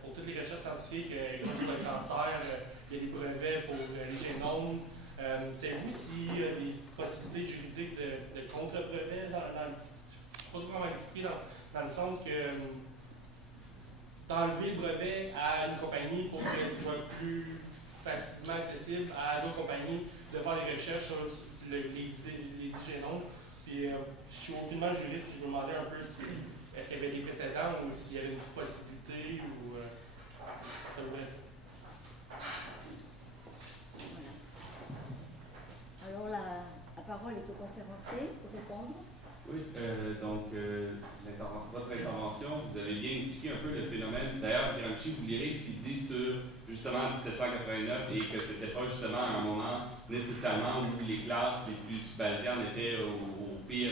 pour toutes les recherches scientifiques, exemple sur le cancer, il y a des brevets pour les génomes. Savez-vous s'il y a des possibilités juridiques de contre-brevets je ne sais pas comment expliquer, dans le sens que d'enlever le brevet à une compagnie pour que ce soit plus facilement accessible à d'autres compagnies de faire des recherches sur les génomes. Puis je suis aucunement juriste, puis je me demandais un peu si est-ce qu'il y avait des précédents ou s'il y avait une possibilité ou ça vous reste. Alors la parole est au conférencier pour répondre. Oui, donc votre intervention, vous avez bien expliqué un peu le phénomène. D'ailleurs, Gramsci, vous lirez ce qu'il dit sur justement 1789 et que c'était pas justement un moment nécessairement où les classes les plus subalternes étaient au pire,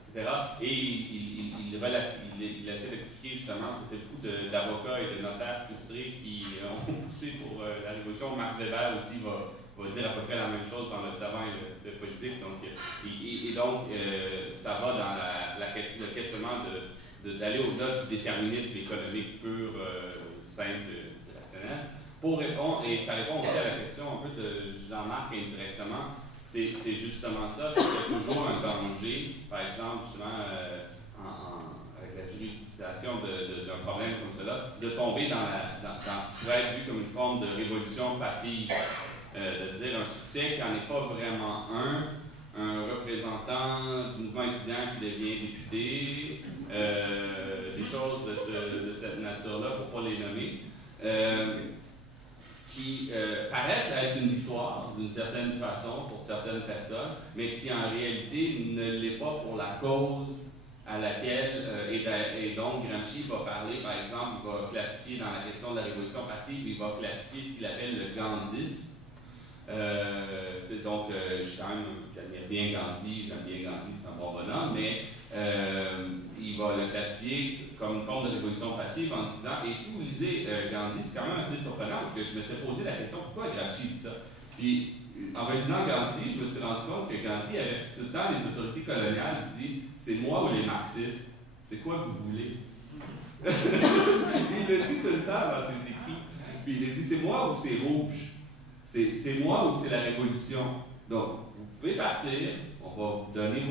etc. Et il essaie d'expliquer justement c'était le coup d'avocats et de notaires frustrés qui ont poussé pour la révolution. Max Weber aussi va dire à peu près la même chose dans le savant et le politique. Donc, donc, ça va dans le questionnement d'aller au-delà du déterminisme économique pur, simple, rationnel. Pour répondre, et ça répond aussi à la question un peu de Jean-Marc indirectement, c'est justement ça, c'est qu'il y a toujours un danger, par exemple, justement, avec la juridisation d'un problème comme cela, de tomber dans ce qui pourrait être vu comme une forme de révolution passive. De dire un succès qui n'en est pas vraiment un représentant du mouvement étudiant qui devient député, des choses de cette nature-là, pour ne pas les nommer, qui paraissent être une victoire d'une certaine façon pour certaines personnes, mais qui en réalité ne l'est pas pour la cause à laquelle, et donc Gramsci va parler, par exemple, il va classifier dans la question de la révolution passive, il va classifier ce qu'il appelle le gandhisme. C'est donc, j'admire bien Gandhi, j'aime bien Gandhi, c'est un bon bonhomme, mais il va le classifier comme une forme de révolution passive en disant, et si vous lisez Gandhi, c'est quand même assez surprenant parce que je m'étais posé la question pourquoi Gramsci dit ça. Puis en relisant Gandhi, je me suis rendu compte que Gandhi avertit tout le temps les autorités coloniales, il dit c'est moi ou les marxistes, c'est quoi que vous voulez? Il le dit tout le temps dans ses écrits. Puis il dit c'est moi ou c'est rouge? C'est moi ou c'est la révolution? Donc, vous pouvez partir, on va vous donner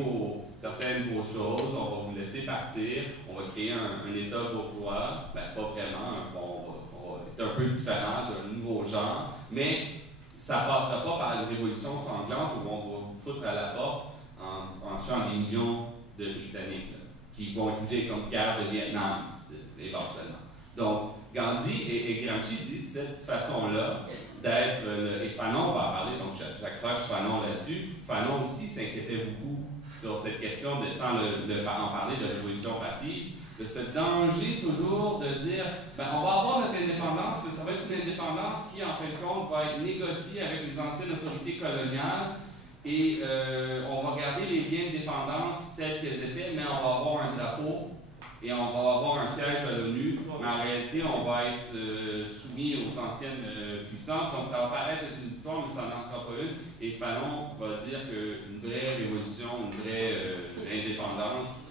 certaines de vos choses, on va vous laisser partir, on va créer un État bourgeois, ben pas vraiment, on va être un peu différent d'un nouveau genre, mais ça ne passera pas par une révolution sanglante où on va vous foutre à la porte en tuant des millions de Britanniques, là, qui vont être jugés comme guerre de Vietnam, éventuellement. Donc, Gandhi et Gramsci disent cette façon-là d'être, et Fanon va en parler, donc j'accroche Fanon là-dessus. Fanon aussi s'inquiétait beaucoup sur cette question, sans en parler de révolution passive, de ce danger toujours de dire, ben, on va avoir notre indépendance, mais ça va être une indépendance qui, en fin de compte, va être négociée avec les anciennes autorités coloniales, et on va garder les liens de dépendance tels qu'elles étaient, mais on va avoir un drapeau, et on va avoir un siège à l'ONU, mais en réalité, on va être soumis aux anciennes puissances. Donc, ça va paraître être une victoire, mais ça n'en sera pas une. Et Fanon va dire qu'une vraie révolution, une vraie indépendance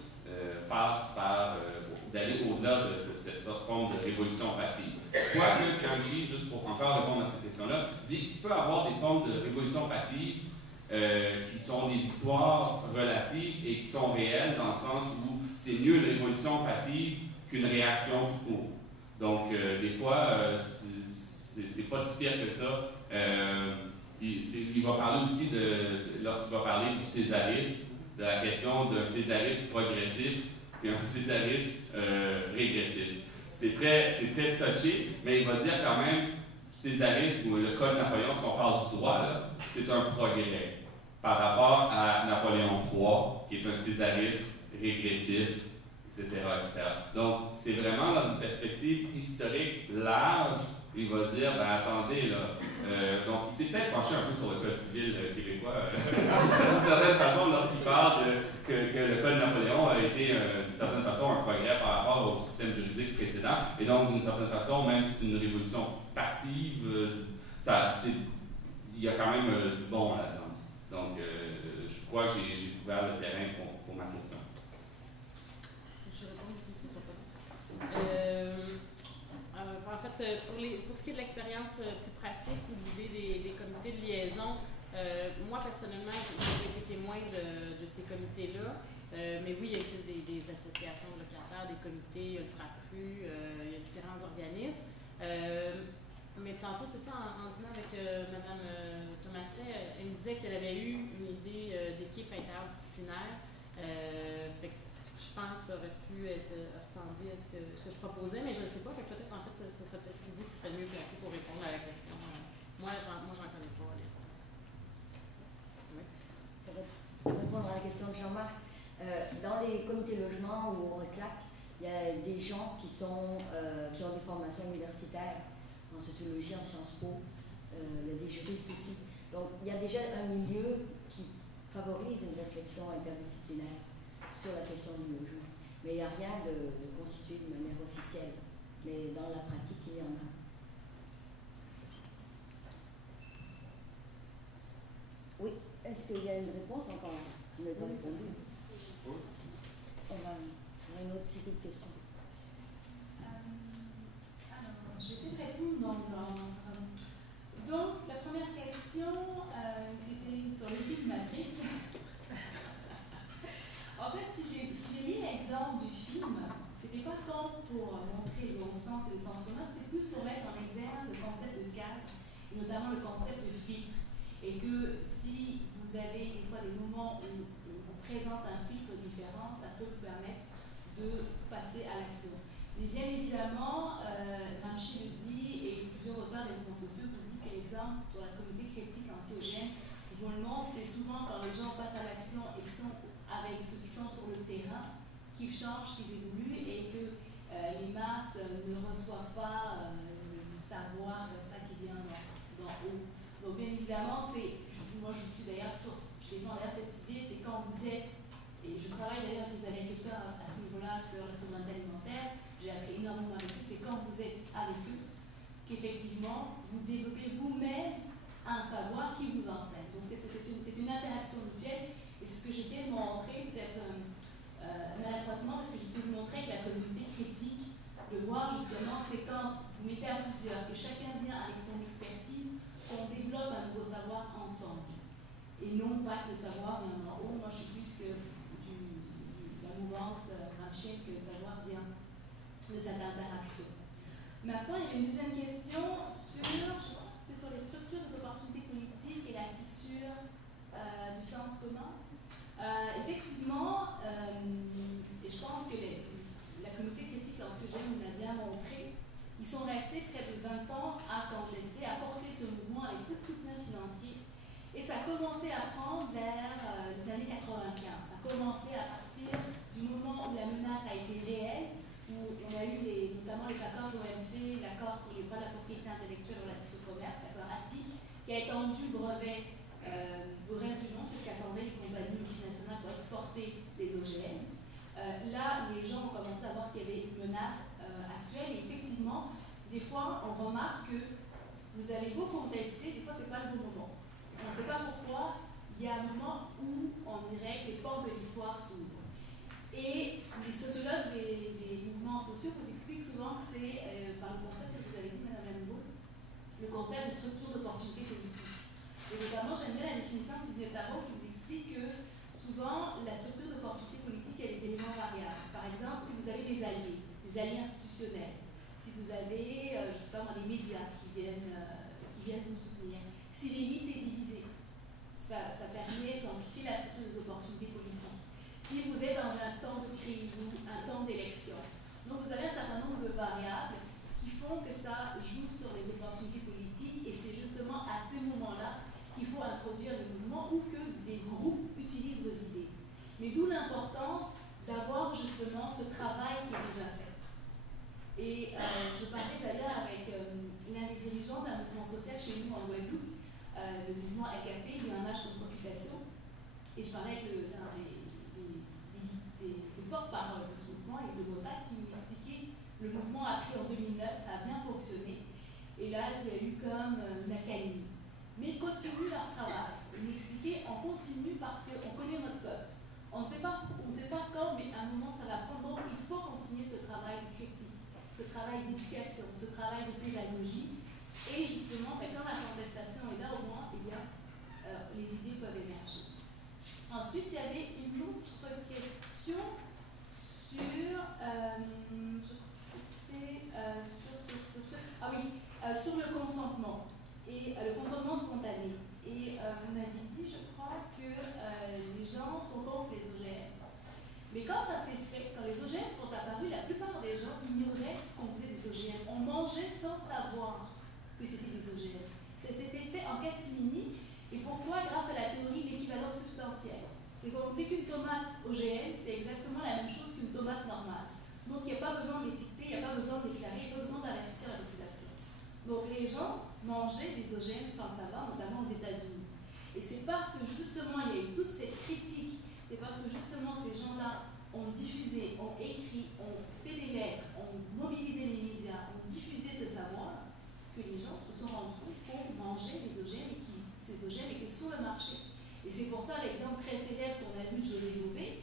passe par d'aller au-delà de cette forme de révolution passive. Quoique Gramsci, juste pour encore répondre à cette question-là, dit qu'il peut y avoir des formes de révolution passive qui sont des victoires relatives et qui sont réelles dans le sens où c'est mieux une révolution passive qu'une réaction tout court. Donc, des fois, c'est pas si pire que ça. Il va parler aussi lorsqu'il va parler du césarisme, de la question d'un césarisme progressif et un césarisme régressif. C'est très touché, mais il va dire quand même, césarisme ou le code Napoléon, si on parle du droit, là, c'est un progrès par rapport à Napoléon III, qui est un césarisme régressif, etc., etc. Donc, c'est vraiment dans une perspective historique large. Il va dire, ben attendez, là, donc il s'est peut-être penché un peu sur le code civil québécois, d'une certaine façon, lorsqu'il parle que le code Napoléon a été, d'une certaine façon, un progrès par rapport au système juridique précédent, et donc, d'une certaine façon, même si c'est une révolution passive, il y a quand même du bon là-dedans. Donc, je crois que j'ai couvert le terrain pour ma question. Je réponds, en fait, pour ce qui est de l'expérience plus pratique ou l'idée des comités de liaison, moi personnellement, j'ai été témoin de ces comités-là. Mais oui, il existe des associations de locataires, des comités, il y a le FRAPRU, il y a différents organismes. Mais tantôt, c'est ça, en dînant avec Mme Thomaset, elle me disait qu'elle avait eu une idée d'équipe interdisciplinaire. Fait que je pense que ça aurait pu ressembler à ce que je proposais, mais je ne sais pas. Fait que peut-être, en fait, ce serait peut-être vous qui serez mieux placé pour répondre à la question. Moi, j'en connais pas, honnêtement. Oui. Pour répondre à la question de Jean-Marc, dans les comités logement ou au RECLAC, il y a des gens qui ont des formations universitaires en sociologie, en Sciences Po, il y a des juristes aussi. Donc, il y a déjà un milieu qui favorise une réflexion interdisciplinaire sur la question du logement. Mais il n'y a rien de constitué de manière officielle. Mais dans la pratique, il y en a. Oui, est-ce qu'il y a une réponse encore? Vous n'avez pas répondu. On a une autre série de questions. Je vais essayer de répondre. Donc, la première question, c'était sur le film Matrix. En fait, si j'ai mis l'exemple du film, c'était pas tant pour montrer montrer le bon sens et le sens commun, c'était plus pour mettre en exergue le concept de cadre, et notamment le concept de filtre. Et que si vous avez des fois des moments où on présente un filtre différent, ça peut vous permettre de passer à l'action. Mais bien évidemment, Gramsci le dit, et plusieurs auteurs des mouvements sociaux vous disent que l'exemple sur la communauté critique anti-OGM, je vous le montre, c'est souvent quand les gens passent à l'action et sont avec ceux qui sont sur le terrain, qu'ils changent, qu'ils évoluent et que les masses ne reçoivent pas le savoir de ça qui vient d'en haut. Donc bien évidemment, moi je suis d'ailleurs je défends d'ailleurs cette idée, c'est quand vous êtes, et je travaille d'ailleurs avec les agriculteurs à ce niveau-là sur la souveraineté alimentaire, j'ai appris énormément avec eux, c'est quand vous êtes avec eux qu'effectivement vous développez vous-même un savoir qui vous enseigne. Donc c'est une interaction mutuelle, et ce que j'essaie de montrer, peut-être maladroitement, ce que j'essaie de montrer avec la communauté critique, de voir justement, c'est quand vous mettez à plusieurs, que chacun vient avec son expertise, qu'on développe un nouveau savoir ensemble. Et non pas que le savoir vient en haut. Moi, je suis plus que la mouvance Gramscienne, que le savoir vient de cette interaction. Maintenant, il y a une deuxième question sur, je crois que c'était sur les structures des opportunités politiques et la fissure du sens commun. Effectivement, et je pense que la communauté critique anti-OGM nous l'a bien montré, ils sont restés près de 20 ans à contester, à porter ce mouvement avec peu de soutien financier. Et ça a commencé à prendre vers les années 95. Ça a commencé à partir du moment où la menace a été réelle, où on a eu notamment les accords de l'OMC, l'accord sur les droits de la propriété intellectuelle relatif au commerce, l'accord APIC, qui a étendu le brevet au reste du monde, c'est ce qu'attendaient les compagnies multinationales pour exporter les OGM. Là, les gens ont commencé à voir qu'il y avait une menace actuelle, et effectivement, des fois, on remarque que vous avez beau contester, des fois, ce n'est pas le bon moment. On ne sait pas pourquoi, il y a un moment où on dirait que les portes de l'histoire s'ouvrent. Et les sociologues des mouvements sociaux vous expliquent souvent que c'est par le concept que vous avez dit, Mme Lambeau, le concept de structure d'opportunité politique. Et notamment, j'aime bien la définition de Sidney Tarot qui vous explique que souvent, la structure d'opportunité politique a des éléments variables. Par exemple, si vous avez des alliés institutionnels, si vous avez, je ne sais pas moi, des médias qui viennent vous soutenir, si l'élite est divisée, ça permet d'amplifier la structure des opportunités politiques. Si vous êtes dans un temps de crise ou un temps d'élection, donc vous avez un certain nombre de variables qui font que ça joue sur les opportunités politiques, et c'est justement à ces moments-là qu'il faut introduire les mouvements ou que des groupes utilisent vos idées. Mais d'où l'importance d'avoir justement ce travail qui est déjà fait. Et je parlais d'ailleurs avec l'un des dirigeants d'un mouvement social chez nous en Guadeloupe, le mouvement AKP, il y a un âge de profitation, et je parlais avec l'un des porte-parole de ce mouvement, et de Botac, qui m'expliquait le mouvement a pris en 2009, ça a bien fonctionné, et là il y a eu comme une accalmie. Mais ils continuent leur travail. Ils m'expliquaient, on continue parce qu'on connaît notre peuple. On ne sait pas quand, mais à un moment ça va prendre. Donc il faut continuer ce travail de critique, ce travail d'éducation, ce travail de pédagogie. Et justement, quand la contestation est là, au moins, eh bien, les idées peuvent émerger. Ensuite, il y avait une autre question sur le consentement. Et le consentement spontané. Et vous m'avez dit, je crois, que les gens sont contre les OGM. Mais quand ça s'est fait, quand les OGM sont apparus, la plupart des gens ignoraient qu'on faisait des OGM. On mangeait sans savoir que c'était des OGM. Ça s'était fait en catimini. Et pourquoi? Grâce à la théorie de l'équivalence substantielle. C'est qu'on sait qu'une tomate OGM, c'est exactement la même chose qu'une tomate normale. Donc il n'y a pas besoin d'étiqueter, il n'y a pas besoin de déclarer, il n'y a pas besoin d'avertir la population. Donc les gens mangeaient des OGM sans savoir, notamment aux États-Unis. Et c'est parce que justement il y a eu toute cette critique, c'est parce que justement ces gens-là ont diffusé, ont écrit, ont fait des lettres, ont mobilisé les médias, ont diffusé ce savoir, que les gens se sont rendus compte qu'on mangeait des OGM et que ces OGM étaient sur le marché. Et c'est pour ça l'exemple très célèbre qu'on a vu de José Bové,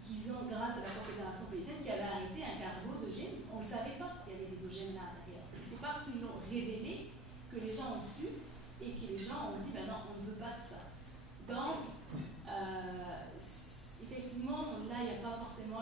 qu'ils ont, grâce à la Confédération paysanne, qui avait arrêté un cargo d'OGM. On ne savait pas qu'il y avait des OGM là à l'intérieur. C'est parce qu'ils l'ont révélé que les gens ont su et que les gens ont dit ben non, on ne veut pas de ça. Donc, effectivement, là, il n'y a pas forcément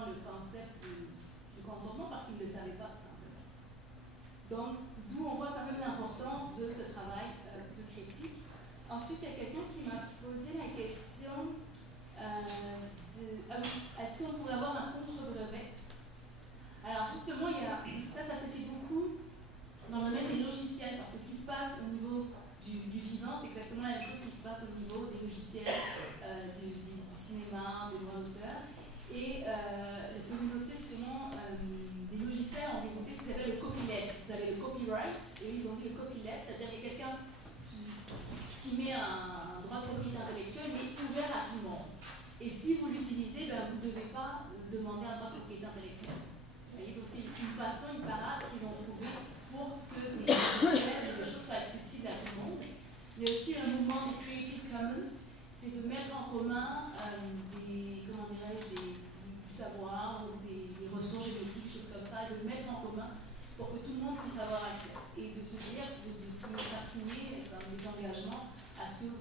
commun pour que tout le monde puisse avoir accès. Et de se dire, de faire signer des engagements à ce que vous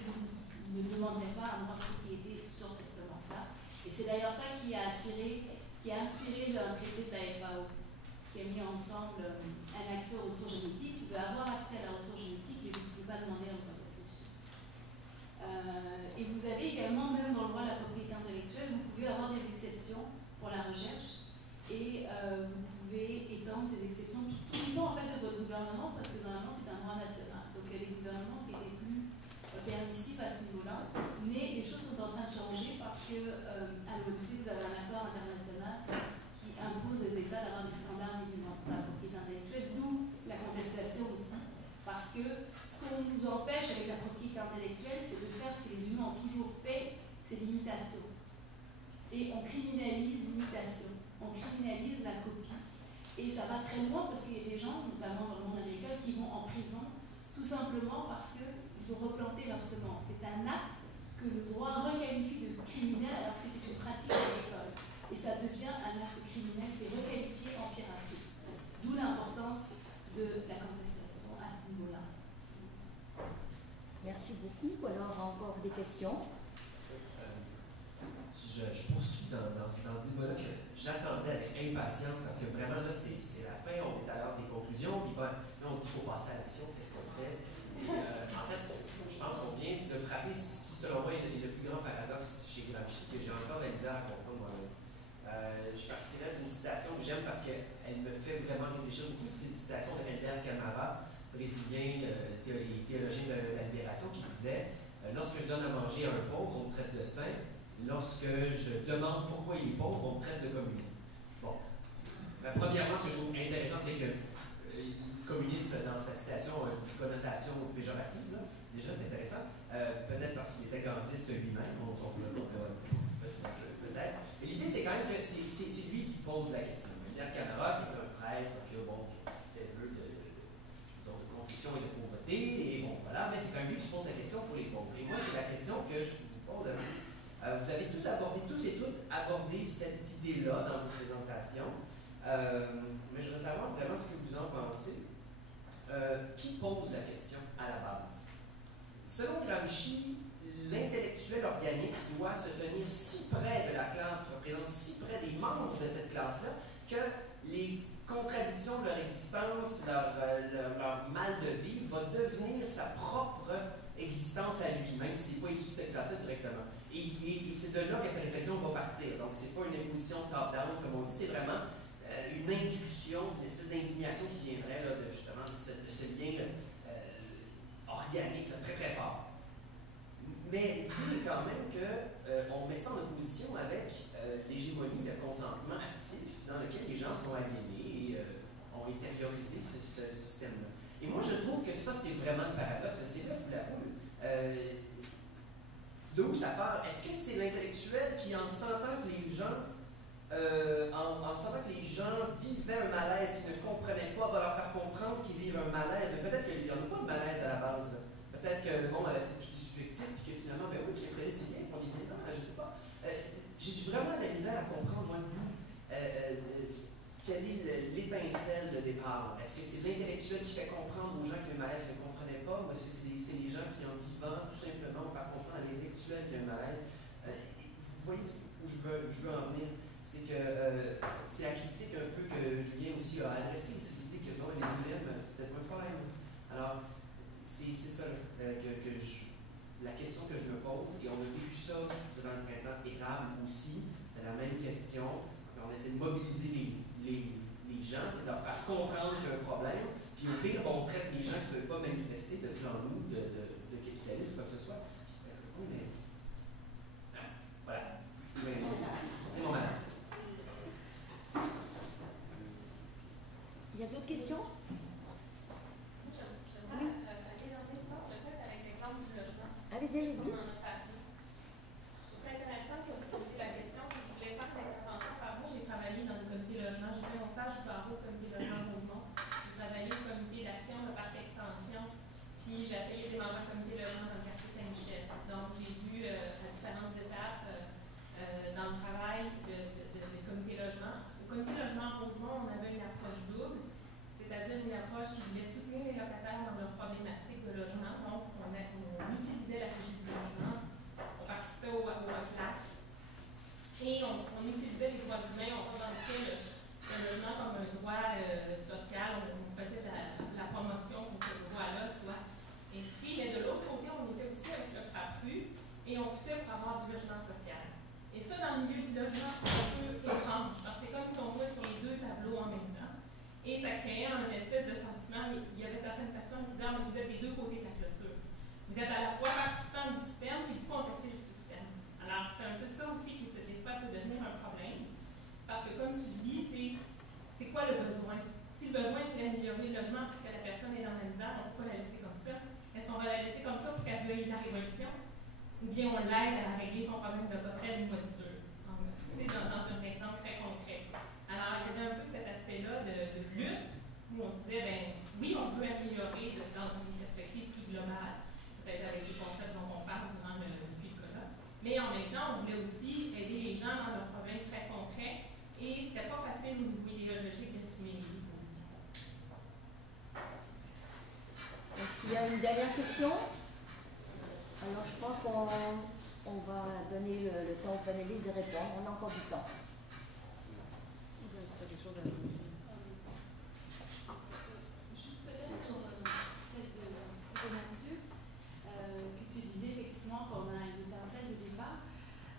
ne demanderez pas un droit de propriété sur cette semence-là. Et c'est d'ailleurs ça qui a inspiré le traité de la FAO, qui a mis ensemble un accès aux ressources génétiques. Vous pouvez avoir accès à la ressource génétique, mais vous ne pouvez pas demander un droit de propriété. Et vous avez également, même dans le droit de la propriété intellectuelle, vous pouvez avoir des exceptions pour la recherche et vous pouvez étendre ces exceptions tout dépend en fait de votre gouvernement, parce que normalement c'est un droit national. Donc il y a des gouvernements qui étaient plus permissifs à ce niveau-là, mais les choses sont en train de changer parce que à l'OMC vous avez un accord international qui impose aux États d'avoir des standards minimums pour la propriété intellectuelle, d'où la contestation aussi, parce que ce qu'on nous empêche avec la propriété intellectuelle, c'est de faire ce que les humains ont toujours fait, c'est l'imitation. Et on criminalise l'imitation, on criminalise la copie. Et ça va très loin parce qu'il y a des gens, notamment dans le monde agricole, qui vont en prison tout simplement parce qu'ils ont replanté leurs semences. C'est un acte que le droit requalifie de criminel alors que c'est une pratique agricole. Et ça devient un acte criminel, c'est requalifié en piraterie. D'où l'importance de la contestation à ce niveau-là. Merci beaucoup. Alors, encore des questions? Je poursuis dans ce débat-là que j'attendais avec impatience parce que vraiment là, c'est la fin, on est à l'heure des conclusions, puis ben, là on se dit qu'il faut passer à l'action, qu'est-ce qu'on fait? Et, en fait, je pense qu'on vient de frapper ce qui, selon moi, est le plus grand paradoxe chez Gramsci, que j'ai encore la misère à comprendre moi-même. Je partirais d'une citation que j'aime parce qu'elle me fait vraiment réfléchir beaucoup. C'est une citation de Helder Camara, brésilien, théologien de la libération, qui disait lorsque je donne à manger à un pauvre, on me traite de saint. Lorsque je demande pourquoi il est pauvre, on me traite de communiste. Bon. Premièrement, ce que je trouve intéressant, c'est que le communisme, dans sa citation, a une connotation péjorative. Là. Déjà, c'est intéressant. Peut-être parce qu'il était gandhiste lui-même, peut-être. Mais l'idée, c'est quand même que c'est lui qui pose la question. Helder Camara, qui est un prêtre, qui fait vœu de contrition et de pauvreté, et bon, voilà, mais c'est quand même lui qui pose la question pour les pauvres. Et moi, c'est la question que je vous pose à vous. Vous avez tous et toutes abordé cette idée-là dans vos présentations, mais je veux savoir vraiment ce que vous en pensez. Qui pose la question à la base? Selon Gramsci, l'intellectuel organique doit se tenir si près de la classe, qui représente si près des membres de cette classe-là, que les contradictions de leur existence, leur mal de vivre, va devenir sa propre existence à lui, même s'il n'est pas issu de cette classe-là directement. Et c'est de là que sa réflexion va partir. Donc, ce n'est pas une imposition top-down, comme on dit, c'est vraiment une induction, une espèce d'indignation qui viendrait là, justement de ce lien organique là, très très fort. Mais l'idée est quand même qu'on met ça en opposition avec l'hégémonie de consentement actif dans lequel les gens sont aliénés et ont intériorisé ce système-là. Et moi, je trouve que ça, c'est vraiment le paradoxe. C'est l'œuf ou la poule. D'où ça part? Est-ce que c'est l'intellectuel qui, en sentant que les gens, vivaient un malaise qu'ils ne comprenaient pas, va leur faire comprendre qu'ils vivent un malaise? Peut-être qu'il n'y en a pas de malaise à la base. Peut-être que c'est tout subjectif, puis que finalement, ben oui, les prédits, c'est bien pour les militants, je ne sais pas. J'ai vraiment la misère à comprendre, moi, d'où, quelle est l'étincelle de départ. Est-ce que c'est l'intellectuel qui fait comprendre aux gens qu'il y a un malaise qu'ils ne comprenaient pas, ou est-ce que c'est les gens qui, en vivant, tout simplement, vont faire comprendre à l'intellectuel qu'il y a un malaise? Vous voyez où je veux en venir? C'est que c'est la critique un peu que Julien aussi a adressée, c'est l'idée que non, les ULM, c'est peut-être pas un problème. Alors, c'est ça la question que je me pose, et on a vécu ça durant le printemps érable aussi, c'était la même question. On essaie de mobiliser les gens, c'est de leur faire comprendre qu'il y a un problème, puis au pire, on traite les gens qui ne veulent pas manifester de flambou, de capitalisme, quoi que ce soit. Oui, mais. Voilà. C'est mon malade. Il y a d'autres questions? Oui. Allez-y. On en a parlé. Je trouve ça intéressant que vous posiez la question. Je voulais faire une intervention. Moi, j'ai travaillé dans le comité logement. J'ai fait mon stage du barreau au comité logement Rosemont. J'ai travaillé au comité d'action de parc extension. Puis j'ai essayé des membres du comité logement dans le quartier Saint-Michel. Donc, j'ai vu à différentes étapes dans le travail de comité logement. Au comité logement Rosemont, on avait une approche double. Vous êtes à la fois participant du système et vous contestez le système. Alors, c'est un peu ça aussi qui, des fois, peut devenir un problème. Parce que, comme tu dis, c'est quoi le besoin? Si le besoin, c'est d'améliorer le logement parce que la personne est dans la misère, on peut la laisser comme ça. Est-ce qu'on va la laisser comme ça pour qu'elle veuille la révolution? Ou bien on l'aide à régler son problème de coffret d'une moisissure? C'est dans un exemple très concret. Alors, il y avait un peu cet aspect-là de lutte où on disait, ben oui, on veut améliorer dans une perspective plus globale, peut-être avec les concepts dont on parle depuis le colloque, mais en même temps, on voulait aussi aider les gens dans leurs problèmes très concrets et c'était pas facile au niveau idéologique d'assumer les positions. Est-ce qu'il y a une dernière question? Alors, je pense qu'on va donner le temps aux panélistes de répondre. On a encore du temps. Est-ce qu'il y a quelque chose à dire? Juste peut-être pour celle de Mathieu, que tu disais effectivement qu'on a une étincelle de départ.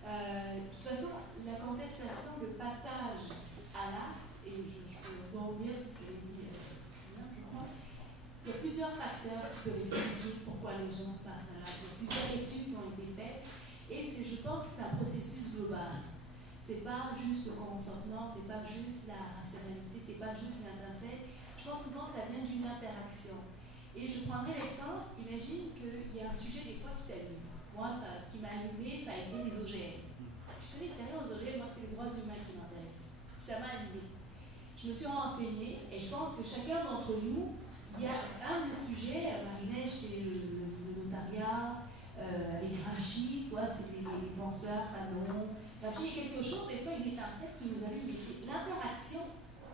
De toute façon, la contestation, le passage à l'acte, et je peux rebondir sur ce que l'a dit Julien, je crois, il y a plusieurs facteurs qui peuvent expliquer pourquoi les gens passent à l'acte. Il y a plusieurs études qui ont été faites, et je pense que c'est un processus global. C'est pas juste le consentement, c'est pas juste la rationalité, c'est pas juste l'étincelle. Je pense souvent que ça vient d'une interaction. Et je prendrai l'exemple, imagine qu'il y a un sujet des fois qui t'allume. Moi, ce qui m'a allumé, ça a été les OGM. Je connaissais rien aux OGM, moi c'est les droits humains qui m'intéressaient. Ça m'a allumé. Je me suis renseignée et je pense que chacun d'entre nous, il y a un des sujets, Marie-Neige, c'est le notariat, avec Gramsci, c'est les penseurs, Fanon. Gramsci, il y a quelque chose, des fois, une étincelle qui nous allume, mais c'est l'interaction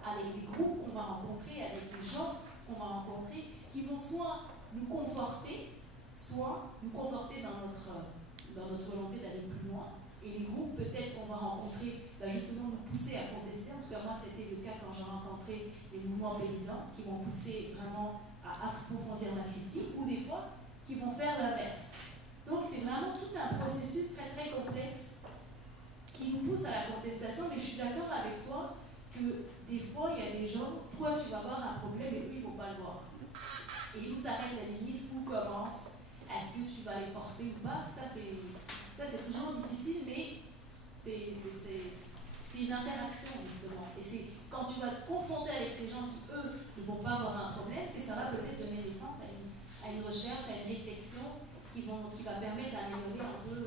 avec les groupes qu'on va rencontrer, avec les gens qu'on va rencontrer, qui vont soit nous conforter, soit nous conforter dans notre volonté d'aller plus loin. Et les groupes, peut-être qu'on va rencontrer, justement nous pousser à contester. En tout cas, moi, c'était le cas quand j'ai rencontré les mouvements paysans, qui vont pousser vraiment à approfondir la critique, ou des fois, qui vont faire l'inverse. Donc, c'est vraiment tout un processus très, très complexe qui nous pousse à la contestation, mais je suis d'accord avec toi que des fois, il y a des gens, toi, tu vas voir un problème et eux, ils ne vont pas le voir. Et où s'arrête la limite, où commence? Est-ce que tu vas les forcer ou pas? Ça, c'est toujours difficile, mais c'est une interaction, justement. Et c'est quand tu vas te confronter avec ces gens qui, eux, ne vont pas avoir un problème, que ça va peut-être donner naissance à une recherche, à une réflexion qui va permettre d'améliorer un peu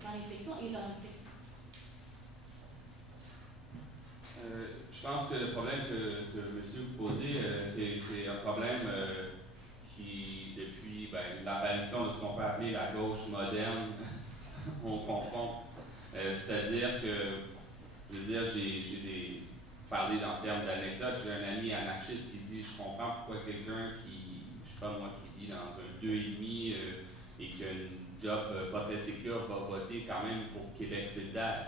ta réflexion et leur réflexion. Je pense que le problème que monsieur vous posez, c'est un problème qui, depuis l'apparition de ce qu'on peut appeler la gauche moderne, on confronte. C'est-à-dire que, je veux dire, j'ai parlé en termes d'anecdotes, j'ai un ami anarchiste qui dit, je comprends pourquoi quelqu'un qui, je sais pas moi, qui vit dans un 2,5 et qui a une job pas très sécure va voter quand même pour Québec solidaire.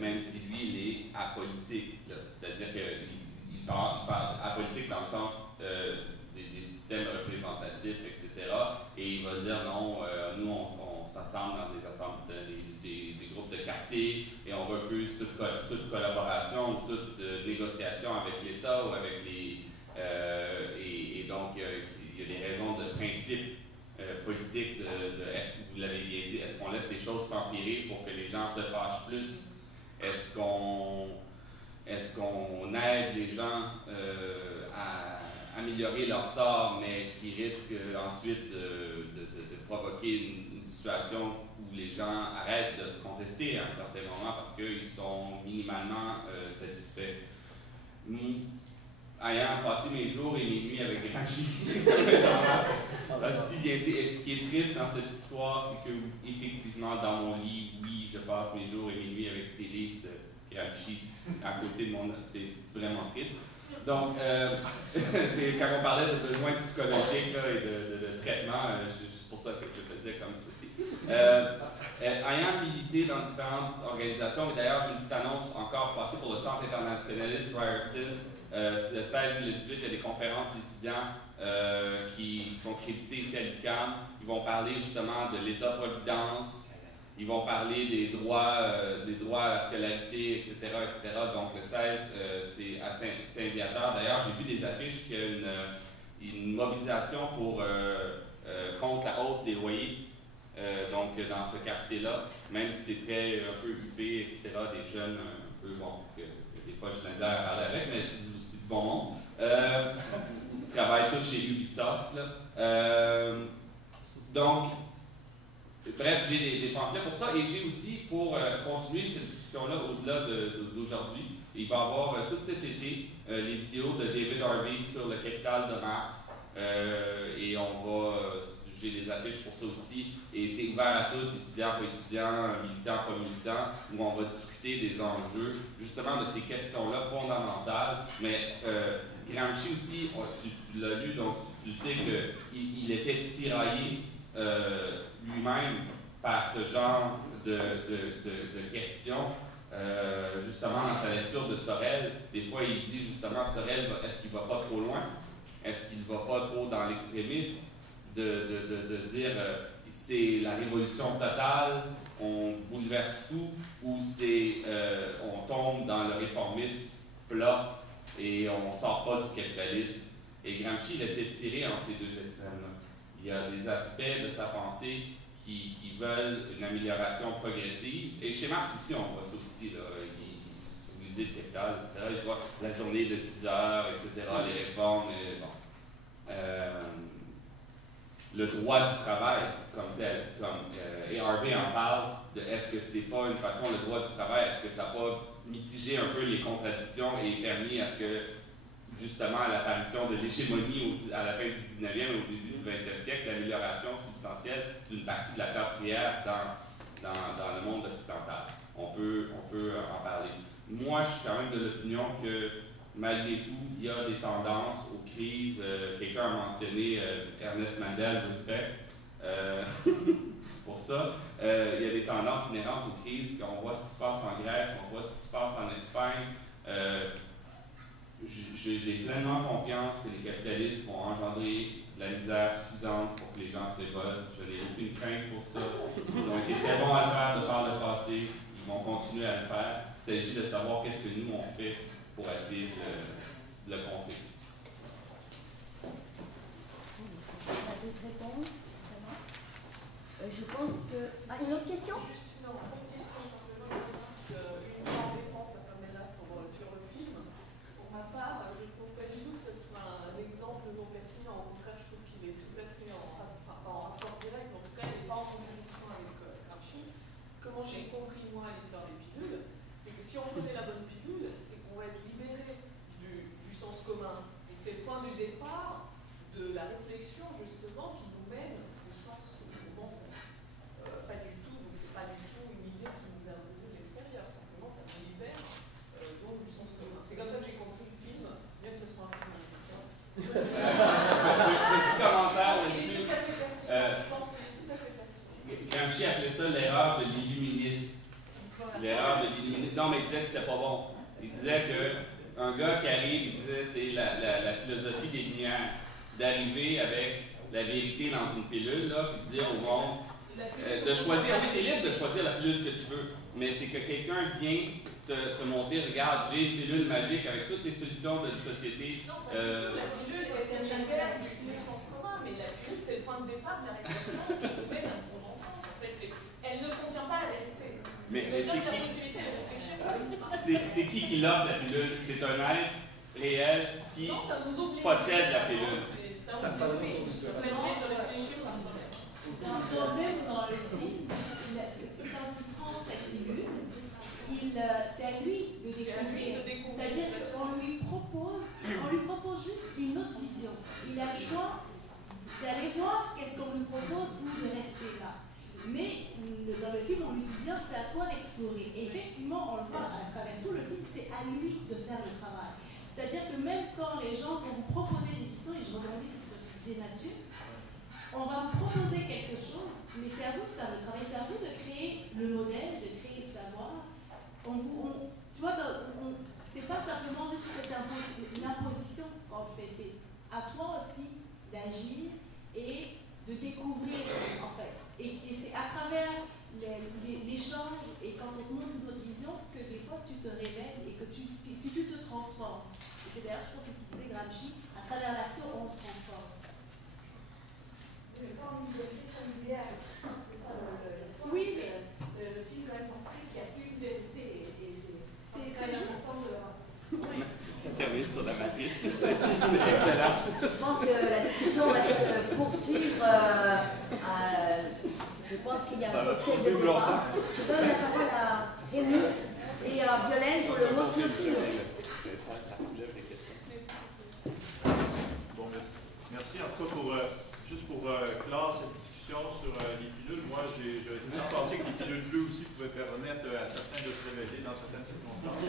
Même si lui, il est apolitique. C'est-à-dire qu'il parle apolitique dans le sens des systèmes représentatifs, etc. Et il va dire non, nous, on s'assemble dans des groupes de quartier et on refuse toute collaboration ou toute négociation avec l'État ou avec les. Et donc, il y a des raisons de principe politique est-ce que vous l'avez bien dit, est-ce qu'on laisse les choses s'empirer pour que les gens se fâchent plus? Est-ce qu'on aide les gens à améliorer leur sort, mais qui risquent ensuite de provoquer une situation où les gens arrêtent de contester à un certain moment parce qu'ils sont minimalement satisfaits? Ayant passé mes jours et mes nuits avec Gramsci, si bien dit, et ce qui est triste dans cette histoire, c'est que effectivement dans mon lit, oui, je passe mes jours et mes nuits avec des livres de Gramsci à côté de mon... C'est vraiment triste. Donc, c'est quand on parlait de besoins psychologiques là, et de traitement, c'est pour ça que je le faisais comme ceci. Ayant milité dans différentes organisations, et d'ailleurs j'ai une petite annonce encore passée pour le Centre internationaliste Ryerson. Le 16 et le 18, il y a des conférences d'étudiants qui sont crédités ici à l'UQAM. Ils vont parler justement de l'État-providence, ils vont parler des droits à la scolarité, etc., etc. Donc le 16, c'est à Saint-Viateur. D'ailleurs, j'ai vu des affiches qu'il y a une mobilisation contre la hausse des loyers. Donc, dans ce quartier-là, même si c'est un peu huppé, etc., des jeunes un peu, bon, que des fois je suis à parler avec, mais c'est du bon monde. Ils travaillent tous chez Ubisoft. Là. Donc, bref, j'ai des pamphlets pour ça et j'ai aussi, pour continuer cette discussion-là au-delà d'aujourd'hui, il va y avoir tout cet été les vidéos de David Harvey sur le capital de Marx et j'ai des affiches pour ça aussi et c'est ouvert à tous, étudiants, pas étudiants, militants, pas militants, où on va discuter des enjeux justement de ces questions-là fondamentales. Mais Gramsci aussi, tu l'as lu, donc tu sais qu'il était tiraillé lui-même par ce genre de questions. Justement, dans sa lecture de Sorel, des fois il dit justement Sorel, est-ce qu'il ne va pas trop loin? Est-ce qu'il ne va pas trop dans l'extrémisme? De dire c'est la révolution totale, on bouleverse tout, ou on tombe dans le réformisme plat et on ne sort pas du capitalisme. Et Gramsci, il était tiré entre ces deux extrêmes-là. Il y a des aspects de sa pensée qui veulent une amélioration progressive. Et chez Marx aussi, on voit ça aussi. Là. Sur l'usine le capital, etc. Il voit la journée de 10 heures, etc., les réformes. Le droit du travail comme tel, et Harvey en parle de est-ce que c'est pas une façon, le droit du travail, est-ce que ça n'a pas mitigé un peu les contradictions et permis à ce que, justement, à l'apparition de l'hégémonie à la fin du 19e et au début du 20e siècle, l'amélioration substantielle d'une partie de la classe ouvrière dans le monde occidental. On peut en parler. Moi, je suis quand même de l'opinion que malgré tout, il y a des tendances aux crises. Quelqu'un a mentionné Ernest Mandel, respect, pour ça. Il y a des tendances inhérentes aux crises. On voit ce qui se passe en Grèce, on voit ce qui se passe en Espagne. J'ai pleinement confiance que les capitalistes vont engendrer de la misère suffisante pour que les gens se révoltent. Je n'ai aucune crainte pour ça. Ils ont été très bons à le faire de par le passé. Ils vont continuer à le faire. Il s'agit de savoir qu'est-ce que nous on fait pour essayer de le contrer. On a d'autres réponses? Je pense que... Ah, une autre question? Juste une question simplement. Une fois en défense, ça permet là sur le film. Pour ma part, je ne trouve pas du tout que ce soit un exemple non pertinent. Au contraire, je trouve qu'il est tout à fait en rapport direct. En tout cas, il n'est pas en contradiction avec Gramsci. Comment j'ai compris, moi, l'histoire des pilules, c'est que si on prenait la bonne pilule, c'est qu'on va être libéré du sens commun. Et c'est le point du départ de la réflexion, justement, qui nous mène au bon sens. Pas du tout, donc c'est pas du tout une idée qui nous a imposé de l'extérieur. Simplement, ça nous libère donc du sens commun. C'est comme ça que j'ai compris le film, bien que ce soit un film américain. Petit commentaire là-dessus. Je pense qu'il est tout à fait pertinent. Gramsci appelait ça l'erreur de l'illuminisme. L'erreur de l'illuminisme. Non, mais il disait que c'était pas bon. Il disait qu'un gars qui arrive, il disait c'est la philosophie des Lumières, d'arriver avec la vérité dans une pilule, là, puis de dire au monde, de choisir, oui, t'es libre de choisir la pilule que tu veux, mais c'est que quelqu'un vient te montrer, regarde, j'ai une pilule magique avec toutes les solutions de la société. Non, la pilule est univers du sens commun, mais la pilule, c'est le point de départ de la réflexion qui nous mène à un bon sens. En fait, elle ne contient pas la vérité. Mais elle donne la possibilité de réfléchir. C'est qui l'offre la pilule? C'est un être réel qui possède la pilule. Ça me permet de réfléchir par soi-même. Même dans le film, quand il prend cette pilule, c'est à lui de découvrir. C'est-à-dire qu'on lui propose juste une autre vision. Il a le choix d'aller voir qu'est-ce qu'on lui propose ou de rester là. Mais dans le film, on lui dit bien, c'est à toi d'explorer. Et effectivement, on le voit à travers tout le film, c'est à lui de faire le travail. C'est-à-dire que même quand les gens vont vous proposer des missions, et je rebondis sur ce que tu disais Mathieu, on va vous proposer quelque chose, mais c'est à vous de faire le travail, c'est à vous de créer le modèle, de créer le savoir. Tu vois, c'est pas simplement juste une imposition qu'on fait, c'est à toi aussi d'agir et de découvrir en fait. Et c'est à travers l'échange et quand on te montre une autre vision que des fois tu te révèles et que tu te transformes. Et c'est d'ailleurs, je pense que ce qu'il disait Gramsci, à travers l'action, on se transforme. Oui, le film quand même montré qu'il n'y a plus une vérité et c'est Ça termine sur la matrice. C'est excellent. Je pense que la discussion va se poursuivre. Je pense qu'il y a un cocktail de débat. Je donne la parole à Rémi et à Violaine pour le mot de clôture. Ça soulève les questions. Bon, merci en tout cas juste pour clore cette discussion sur les pilules. Moi, j'ai tout le temps pensé que les pilules bleues aussi pouvaient permettre à certains de se révéler dans certaines circonstances.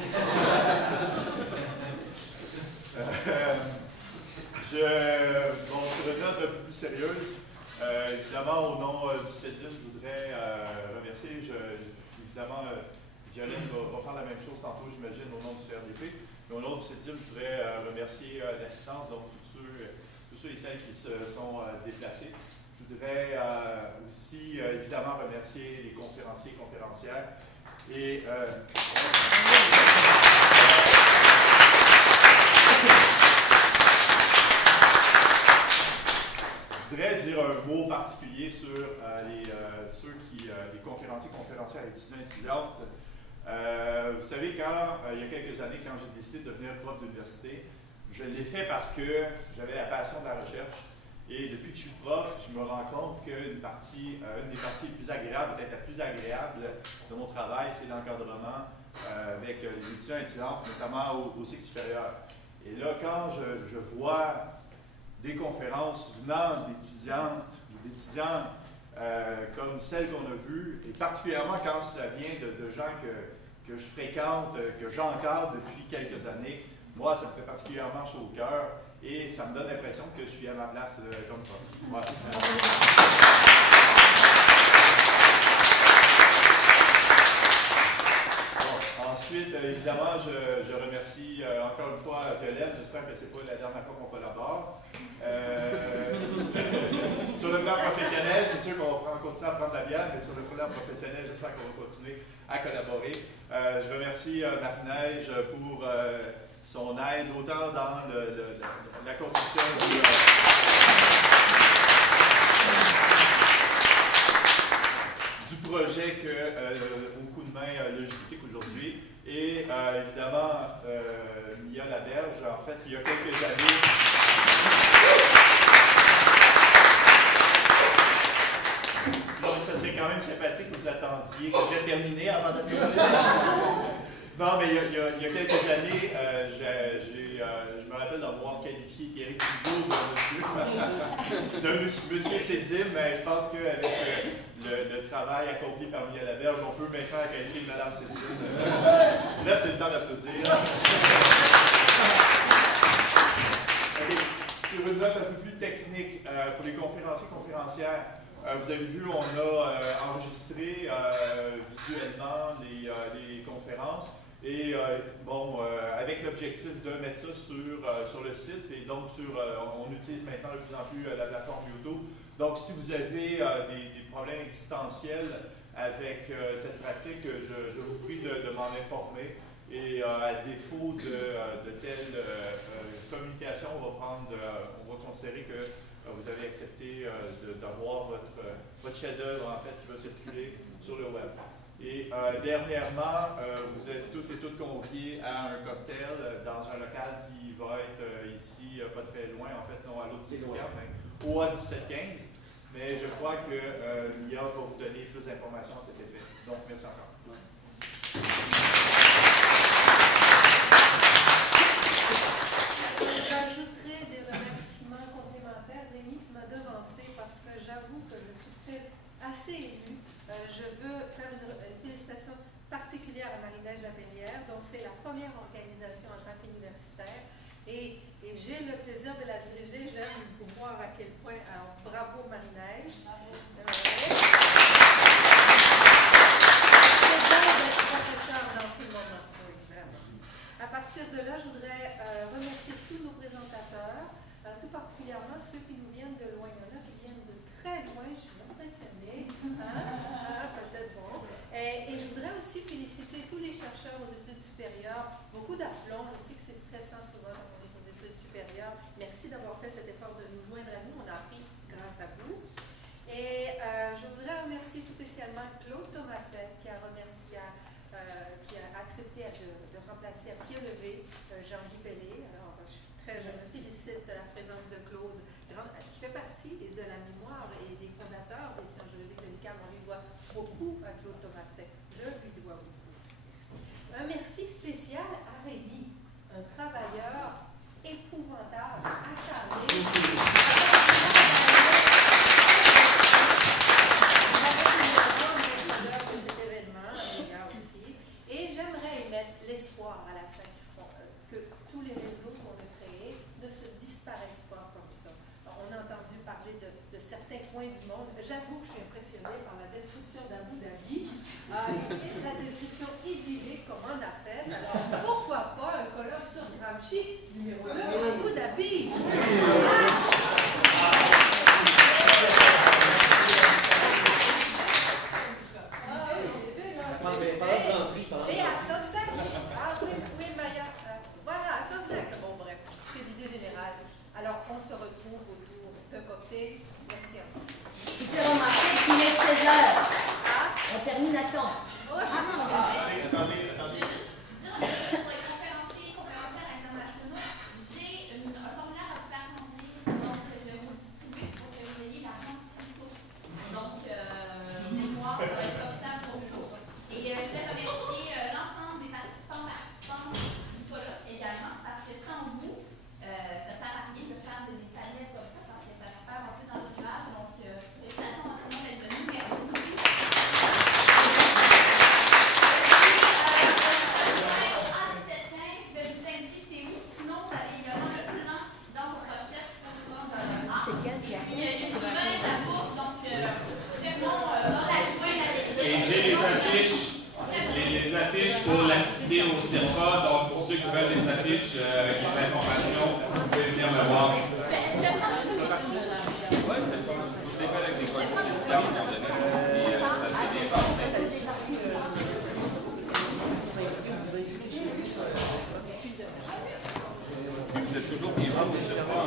Bon, sur une note un peu plus sérieuse, évidemment, au nom du CEDIM, je voudrais remercier, évidemment, Violaine va faire la même chose tantôt, j'imagine, au nom du CRDP. Mais au nom du CEDIM, je voudrais remercier l'assistance, donc tous ceux et celles qui se sont déplacés. Je voudrais aussi, évidemment, remercier les conférenciers et conférencières. Et je voudrais dire un mot particulier sur les conférenciers, conférencières et étudiants et étudiantes. Vous savez, il y a quelques années, quand j'ai décidé de devenir prof d'université, je l'ai fait parce que j'avais la passion de la recherche. Et depuis que je suis prof, je me rends compte qu'une des parties les plus agréables, peut-être la plus agréable de mon travail, c'est l'encadrement avec les étudiants et étudiantes, notamment au cycle supérieur. Et là, quand je vois des conférences venant d'étudiantes ou d'étudiants comme celles qu'on a vues, et particulièrement quand ça vient de gens que je fréquente, que j'encadre depuis quelques années, moi, ça me fait particulièrement chaud au cœur et ça me donne l'impression que je suis à ma place comme prof. Voilà. Ensuite, évidemment, je remercie encore une fois Violaine. J'espère que ce n'est pas la dernière fois qu'on collabore. Sur le plan professionnel, c'est sûr qu'on va continuer à prendre la bière, mais sur le plan professionnel, j'espère qu'on va continuer à collaborer. Je remercie Marie-Neige pour son aide, autant dans la construction du projet qu'au coup de main logistique aujourd'hui. Et évidemment, Mia Laberge, en fait, il y a quelques années, donc ça c'est quand même sympathique que vous attendiez que j'ai terminé avant de terminer. Non, mais il y a quelques années, je me rappelle d'avoir qualifié Eric Pujol de monsieur Cédim, mais je pense qu'avec le travail accompli par Mia Laberge, on peut maintenant qualifier Mme Cédim. Là, c'est le temps d'applaudir. Sur une note un peu plus technique, pour les conférenciers et conférencières, vous avez vu, on a enregistré visuellement les conférences. Et avec l'objectif de mettre ça sur le site, et donc on utilise maintenant de plus en plus la plateforme YouTube. Donc si vous avez des problèmes existentiels avec cette pratique, je vous prie de m'en informer. Et à défaut de telle communication, on va considérer que vous avez accepté d'avoir votre chef-d'œuvre en fait qui va circuler sur le web. Et dernièrement, vous êtes tous et toutes conviés à un cocktail dans un local qui va être ici, pas très loin, en fait, non à l'autre site, mais au A1715. Mais je crois que Mia va vous donner plus d'informations à cet effet. Donc, merci encore. J'ajouterai des remerciements complémentaires. Rémi, tu m'as devancé parce que j'avoue que je suis assez émue. Je veux faire une félicitation particulière à Marie-Neige Lapénière, dont c'est la première organisation en tant qu'universitaire. Et j'ai le plaisir de la diriger. J'aime voir à quel point. Alors, bravo Marie-Neige. C'est bon d'être professeur dans ces moments. Oui, vraiment. À partir de là, je voudrais remercier tous nos présentateurs, tout particulièrement ceux qui nous viennent de loin. Il y en a qui viennent de très loin. Je suis impressionnée. Peut-être bon. Et je voudrais aussi féliciter tous les chercheurs aux études supérieures. Beaucoup d'aplomb. Je sais que c'est stressant souvent quand on est aux études supérieures. travailleurs. Merci d'avoir fait cet effort de nous joindre à nous. On a appris grâce à vous. Et je voudrais remercier tout spécialement Claude Thomaset qui a accepté de remplacer à pied levé Jean-Guy Bellé. Alors, je me félicite de la présence de Claude, qui fait partie de la mémoire et des fondateurs des sciences juridiques de l'UQAM. On lui doit beaucoup à Claude Thomaset. Je lui dois beaucoup. Merci. Un merci spécial à Rémi, un travailleur épouvantable, acharné. Et j'aimerais émettre l'espoir à la fin que tous les réseaux qu'on a créés ne se disparaissent pas comme ça. Alors, on a entendu parler de certains coins du monde. J'avoue que je suis impressionnée par la description d'Abu Dhabi. La description idyllique qu'on en a faite. Alors, pourquoi pas un colloque sur Gramsci numéro 2 à Abu Dhabi? Et à Saint-Sac. Ah oui, Maya. Voilà, à Saint-Sac. Bon, bref, c'est l'idée générale. Alors, on se retrouve autour d'un cocktail. Merci encore. Tu fais remarquer qu'il est 16 heures. On termine à temps. Attendez. Je vais juste dire un petit peu pour les conférencières internationaux. J'ai un formulaire à vous faire remplir, donc je vais vous distribuer pour que vous ayez l'argent plus tôt. Donc, venez me voir, ça va être profitable pour vous. Et je voulais remercier l'ensemble des participants du colloque également, parce que sans vous, ça sert à rien de faire des panettes comme ça, parce que ça se perd un peu dans l'image. Donc, félicitations à tout le monde d'être venu. Merci beaucoup. Et j'ai les affiches pour l'activité au CIRFA. Donc, pour ceux qui veulent des affiches avec des informations, vous pouvez venir me voir. Oui, c'est le fun. Je décolle avec des coins de et ça s'est bien passé. Vous êtes toujours bien au CIRFA.